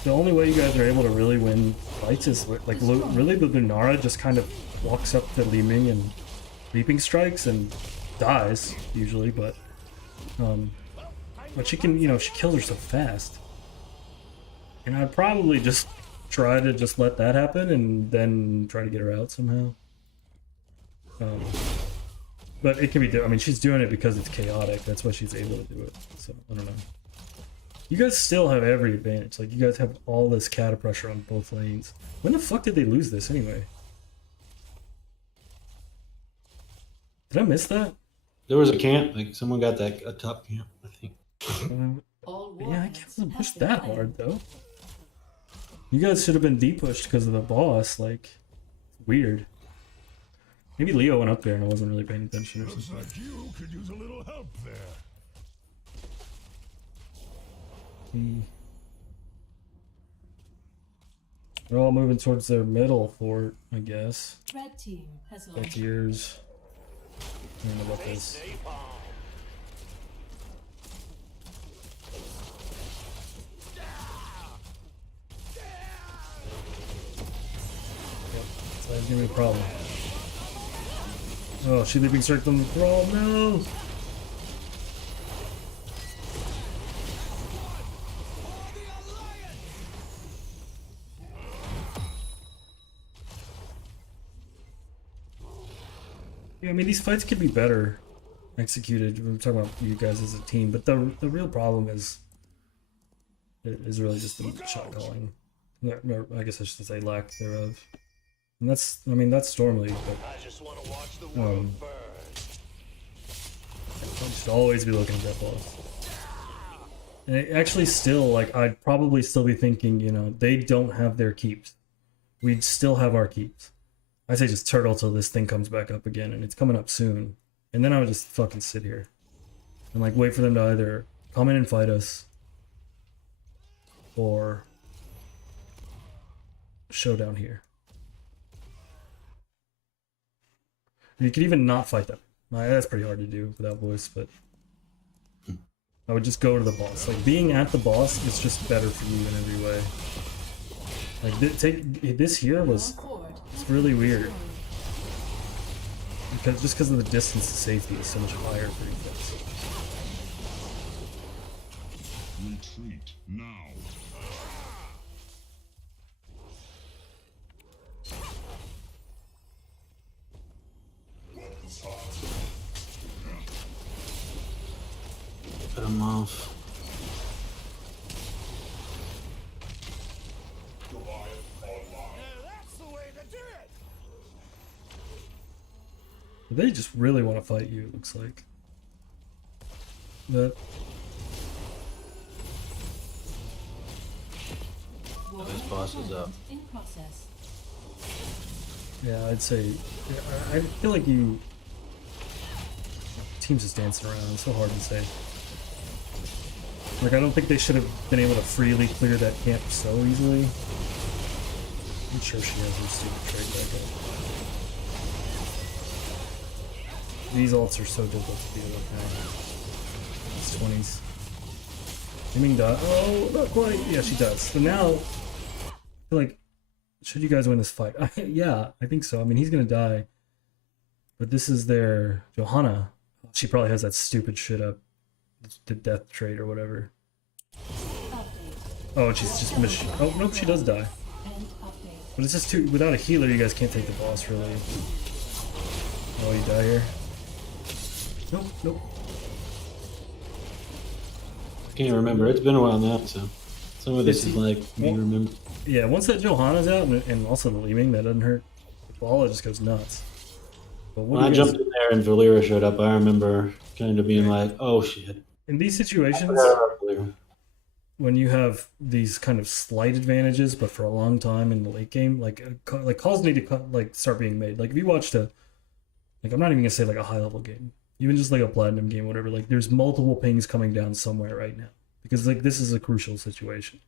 the only way you guys are able to really win fights is like really the Lunara just kind of walks up to Li Ming and leaping strikes and dies usually, but she can, she kills her so fast. And I'd probably just try to just let that happen and then try to get her out somehow. But it can be, I mean, she's doing it because it's chaotic. That's why she's able to do it. So I don't know. You guys still have every advantage. Like, you guys have all this cata pressure on both lanes. When the fuck did they lose this anyway? Did I miss that? There was a camp, like someone got that a top camp, I think. All Yeah, I warheads can't have push been that planted. hard though. You guys should have been D-pushed because of the boss. Like, weird. Maybe Leo went up there and I wasn't really paying attention or Looks something. like you could use a little help there. They're all moving towards their middle fort, I guess. Red team has Like launched. yours. I don't know about this. Napalm. So that's gonna be a problem. Oh, she leaping straight from the thrall. No! Yeah, I mean, these fights could be better executed. We're talking about you guys as a team, but the real problem is really just the shot calling. Or I guess I should say lack thereof. And that's, I mean, that's Storm League, but I just want to watch the world burn. I should always be looking at that boss. And it actually still, like, I'd probably still be thinking, you know, they don't have their keeps. We'd still have our keeps. I say just turtle till this thing comes back up again, and it's coming up soon. And then I would just fucking sit here. And, like, wait for them to either come in and fight us, or showdown here. You could even not fight them. That's pretty hard to do without voice, but I would just go to the boss. Like, being at the boss is just better for you in every way. Like, this here was it's really weird. Because of the distance to safety is so much higher for you guys. Retreat now. Cut him off. That's the way to do it. They just really want to fight you, it looks like. But This boss is up. In process. yeah, I'd say, yeah, I feel like you teams just dancing around. It's so hard to say. Like, I don't think they should have been able to freely clear that camp so easily. I'm sure she has her stupid trade back up. These ults are so difficult to deal with now. It's 20s. Aiming dot. Oh, not quite. Yeah, she does. So now, I feel like, should you guys win this fight? Yeah, I think so. I mean, he's gonna die. But this is their Johanna. She probably has that stupid shit up. The death trait or whatever. Oh, she's just oh, nope, she does die. But it's just too, without a healer, you guys can't take the boss, really. Oh, you die here? Nope, nope. I can't remember. It's been a while now, so some of this is like being remembered. Yeah, once that Johanna's out, and also the leaving, that doesn't hurt. Bala just goes nuts. But what When I do you guys- jumped in there and Valera showed up, I remember kind of being like, "Oh shit!" in these situations, I forgot about Valera. when you have these kind of slight advantages, but for a long time in the late game, like calls need to like start being made. Like, if you watched a, like, I'm not even gonna say like a high level game, even just like a platinum game, whatever. Like, there's multiple pings coming down somewhere right now because, like, this is a crucial situation.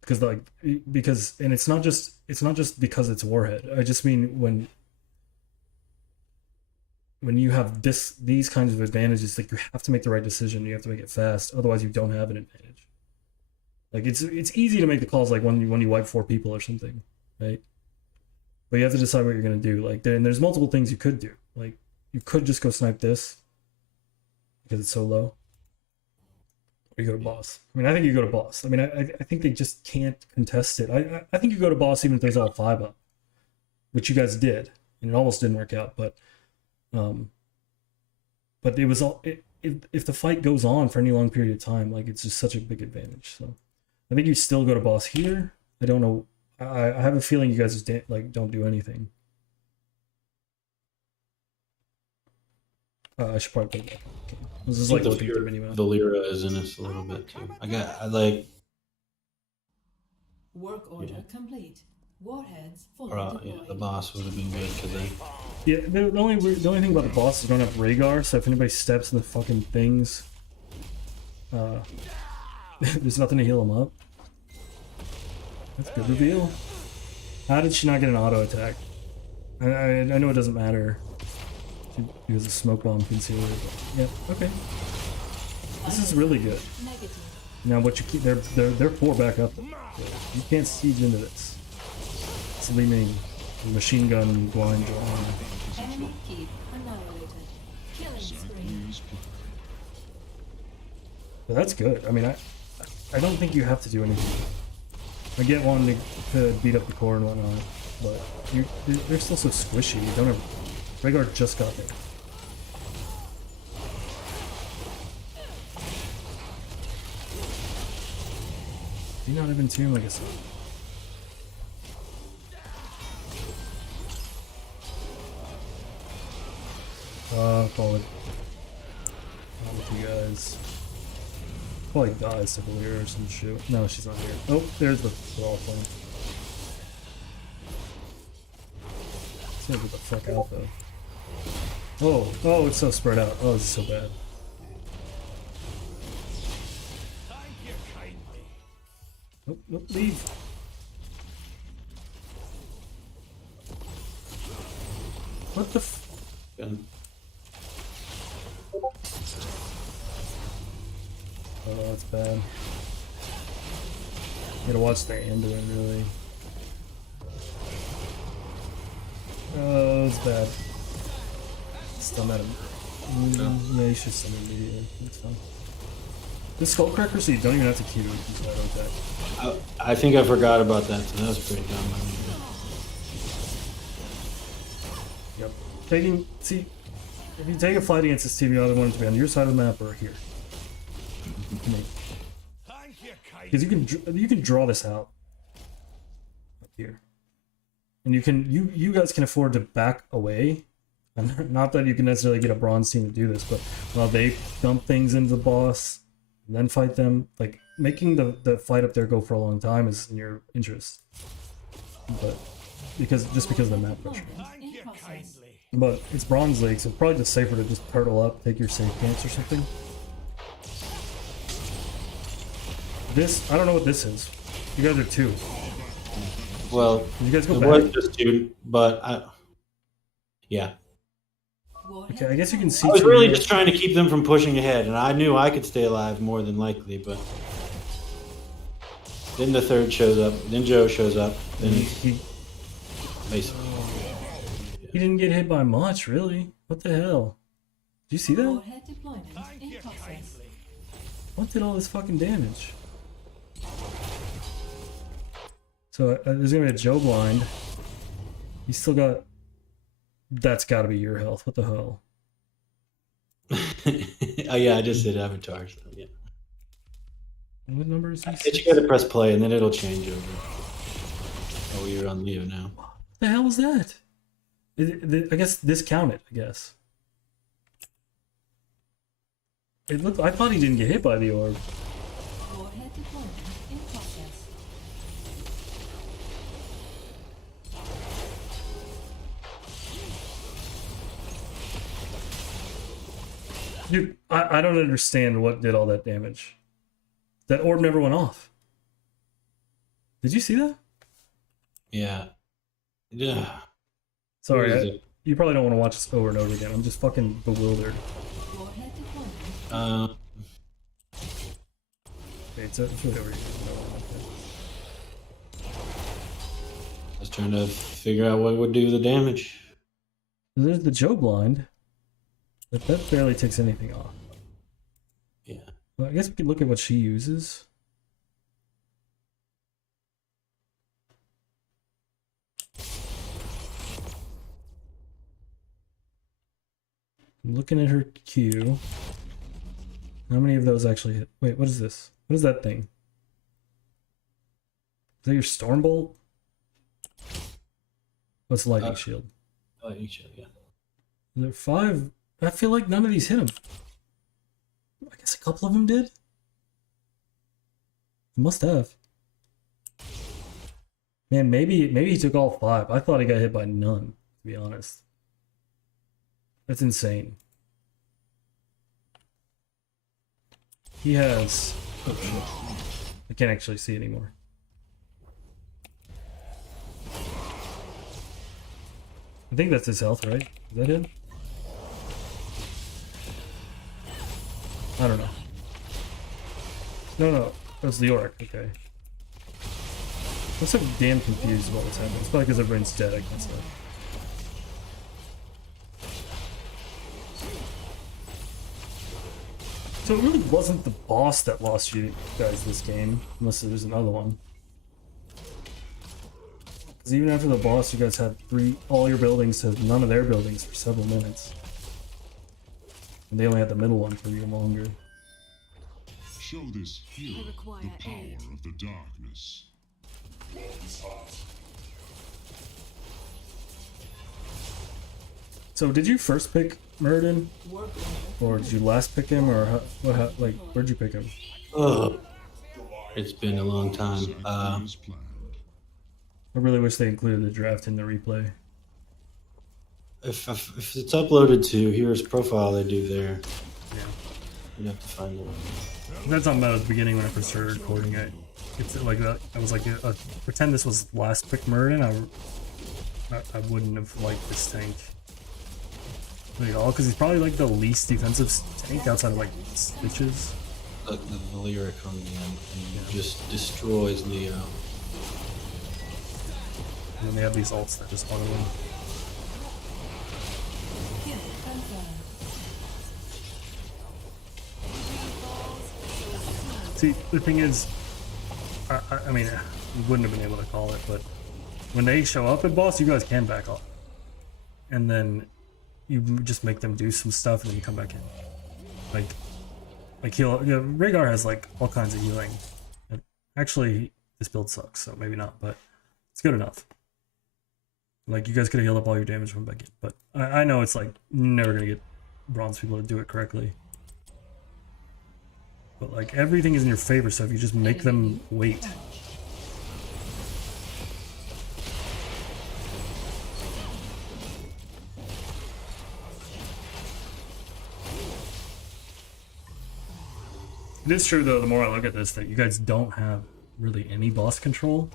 Because and it's not just because it's Warhead. I just mean when you have these kinds of advantages, like, you have to make the right decision. You have to make it fast, otherwise you don't have an advantage. Like, it's easy to make the calls, like when you wipe 4 people or something, right? But you have to decide what you're gonna do. Like, there's multiple things you could do. Like, you could just go snipe this because it's so low, or you go to boss. I mean, I think you go to boss. I mean, I think they just can't contest it. I think you go to boss even if there's all 5 up, which you guys did, and it almost didn't work out. But it was all if the fight goes on for any long period of time, like it's just such a big advantage. So I think you still go to boss here. I don't know. I have a feeling you guys just like don't do anything. I should probably put it back. Okay. This is like looking through menu. The Lyra is in this a little bit too. I like. Work order complete. Warheads fully Yeah, deployed. the boss would have been good because then. Yeah, the only thing about the boss is you don't have Rhaegar, so if anybody steps in the fucking things, there's nothing to heal them up. That's a good reveal. How did she not get an auto attack? I know it doesn't matter because the smoke bomb can seal it. But yeah, okay. This is really good. Negative. Now what you keep they're 4 back up. So you can't siege into this. It's leaning machine gun blind drawn. Enemy keep annihilated. Killing spree. But that's good. I mean, I don't think you have to do anything. I get wanting to beat up the core and whatnot, but they're still so squishy. You don't have. Rhaegar just got there. Do you not have Entomb? I guess so. Forward. Not with you guys. Probably dies to Valyria or some shit. No, she's not here. Oh, there's the wall flame. Let's get the fuck out though. Oh, it's so spread out. Oh, this is so bad. Oh, oh, leave. What the f- And Oh, that's bad. You gotta watch the Anduin, really. Oh, it's bad. Stun at him. Yeah, you should stun him immediately. That's fine. This Skullcracker, so you don't even have to Q. Use that attack. I think I forgot about that. So that was pretty dumb. Yep. See, if you take a fight against this team, you either want it to be on your side of the map or here. Because you can draw this out up here, and you guys can afford to back away. And not that you can necessarily get a bronze team to do this, but while they dump things into the boss and then fight them, like making the fight up there go for a long time is in your interest. But because of the map pressure. In process. But it's Bronze League, so it's probably just safer to just turtle up, take your safe camps or something. This, I don't know what this is. You guys are 2. Well, Did you guys go it back? was just 2, but yeah. Okay, I guess you can see. I was two really here. just trying to keep them from pushing ahead, and I knew I could stay alive more than likely, but then the third shows up, then Joe shows up, then He basically. didn't get hit by much, really. What the hell? Did you see that? Warhead deployment in process. What did all this fucking damage? So there's gonna be a Joe blind. He's still got. That's got to be your health. What the hell? Oh yeah, I just did Avatar. So yeah. What number is he? You gotta press play, and then it'll change over. Oh, you're on Leo now. What the hell was that? I guess this counted. I guess. It looked. I thought he didn't get hit by the orb. Warhead deployment in process. Dude, I don't understand what did all that damage. That orb never went off. Did you see that? Yeah. Yeah. Sorry, Where is it? you probably don't want to watch this over and over again. I'm just fucking bewildered. Warhead deployment. Okay, it's really over here. I was trying to figure out what would do the damage. There's the Joe blind. But that barely takes anything off. Yeah. Well, I guess we could look at what she uses. I'm looking at her Q. How many of those actually hit? Wait, what is this? What is that thing? Is that your storm bolt? What's lightning shield? Lightning shield, yeah. Is there 5? I feel like none of these hit him. I guess a couple of them did. Must have. Man, maybe he took all 5. I thought he got hit by none, to be honest. That's insane. He has... Oh, shit. I can't actually see anymore. I think that's his health, right? Is that him? I don't know. No. That's the orc. Okay. I'm so damn confused about what's happening. It's probably because everyone's dead, I guess. So it really wasn't the boss that lost you guys this game, unless there was another one. Because even after the boss, you guys had all your buildings to none of their buildings for several minutes. And they only had the middle one for even longer. Show this hero I require the power aid. of the darkness. So did you first pick Muradin? Or did you last pick him? Or where'd you pick him? Oh, it's been a long time. Exactly as planned. I really wish they included the draft in the replay. If it's uploaded to Hero's profile, they do there. Yeah. You have to find it. That's something about at the beginning when I first started recording it. It's like that. I was like, pretend this was last pick Muradin. I wouldn't have liked this tank at all because he's probably like the least defensive tank outside of like Stitches. The lyric on the end and just destroys Leo. And then they have these ults that just want to win. See, the thing is, I mean, you wouldn't have been able to call it, but when they show up at boss, you guys can back off. And then you just make them do some stuff and then you come back in. Like heal, Rhaegar has like all kinds of healing. Actually, this build sucks, so maybe not, but it's good enough. Like, you guys could have healed up all your damage from back in, but I know it's like never gonna get bronze people to do it correctly. But like everything is in your favor, so if you just make them wait. It is true though, the more I look at this, that you guys don't have really any boss control.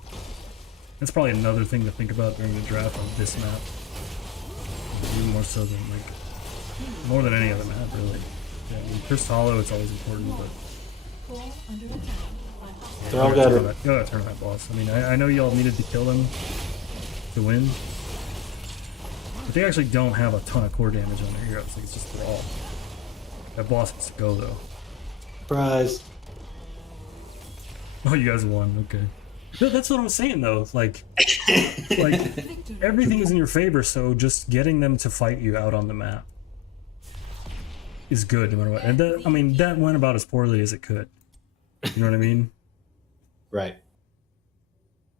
That's probably another thing to think about during the draft on this map. Even more so than like, more than any other map really. Yeah, I mean, Cursed Hollow, it's always important, but They're all got you gotta turn that boss. I mean, I know y'all needed to kill them to win, but they actually don't have a ton of core damage on their heroes. Like, it's just Brawl. That boss has to go though. Surprise. Oh, you guys won. Okay. No, that's what I'm saying though. Like everything is in your favor, so just getting them to fight you out on the map is good no matter what. And that, I mean, that went about as poorly as it could. You know what I mean? Right.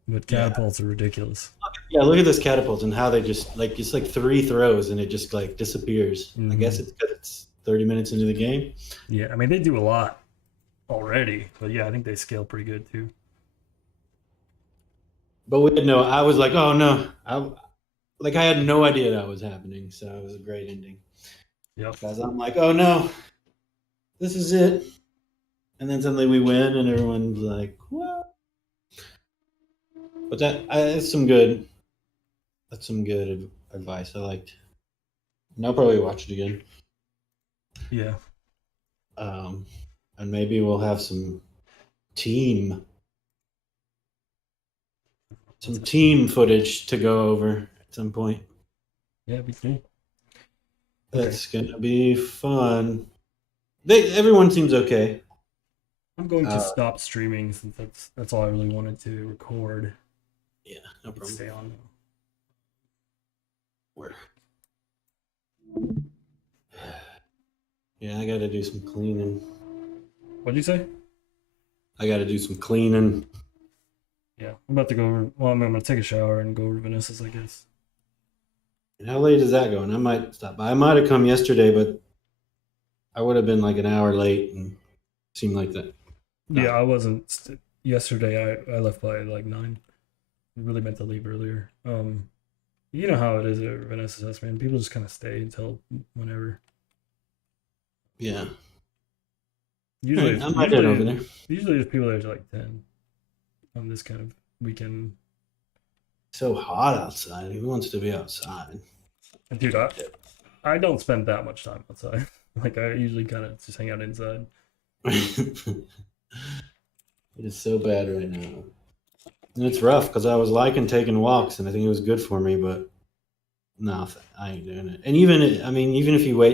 But catapults are ridiculous. Yeah, look at this catapult and how they just like it's like 3 throws and it just like disappears. I guess it's because it's 30 minutes into the game. Yeah, I mean they do a lot already, but yeah, I think they scale pretty good too. But we didn't know. I was like, oh no. I had no idea that was happening, so it was a great ending. Yep. Because I'm like, oh no, this is it. And then suddenly we win and everyone's like, what? But that's some good advice I liked. And I'll probably watch it again. Yeah. And maybe we'll have some team footage to go over at some point. Yeah, it'd be cool. That's gonna be fun. Everyone seems okay. I'm going to stop streaming since that's all I really wanted to record. Yeah, no problem. Stay on. Where? Yeah, I gotta do some cleaning. What'd you say? I got to do some cleaning. Yeah, I'm about to go over. Well, I'm gonna take a shower and go over to Vanessa's, I guess. And how late is that going? I might stop by. I might have come yesterday, but I would have been like an hour late and seemed like that. Yeah, I wasn't. Yesterday, I left by like 9. I really meant to leave earlier. You know how it is at Vanessa's house, man. People just kind of stay until whenever. Yeah. Usually, I might head over there. Usually, there's people there till like 10 on this kind of weekend. So hot outside. Who wants to be outside? And dude, I don't spend that much time outside. Like I usually kind of just hang out inside. It is so bad right now. And it's rough because I was liking taking walks and I think it was good for me, but no, I ain't doing it. And even if you wait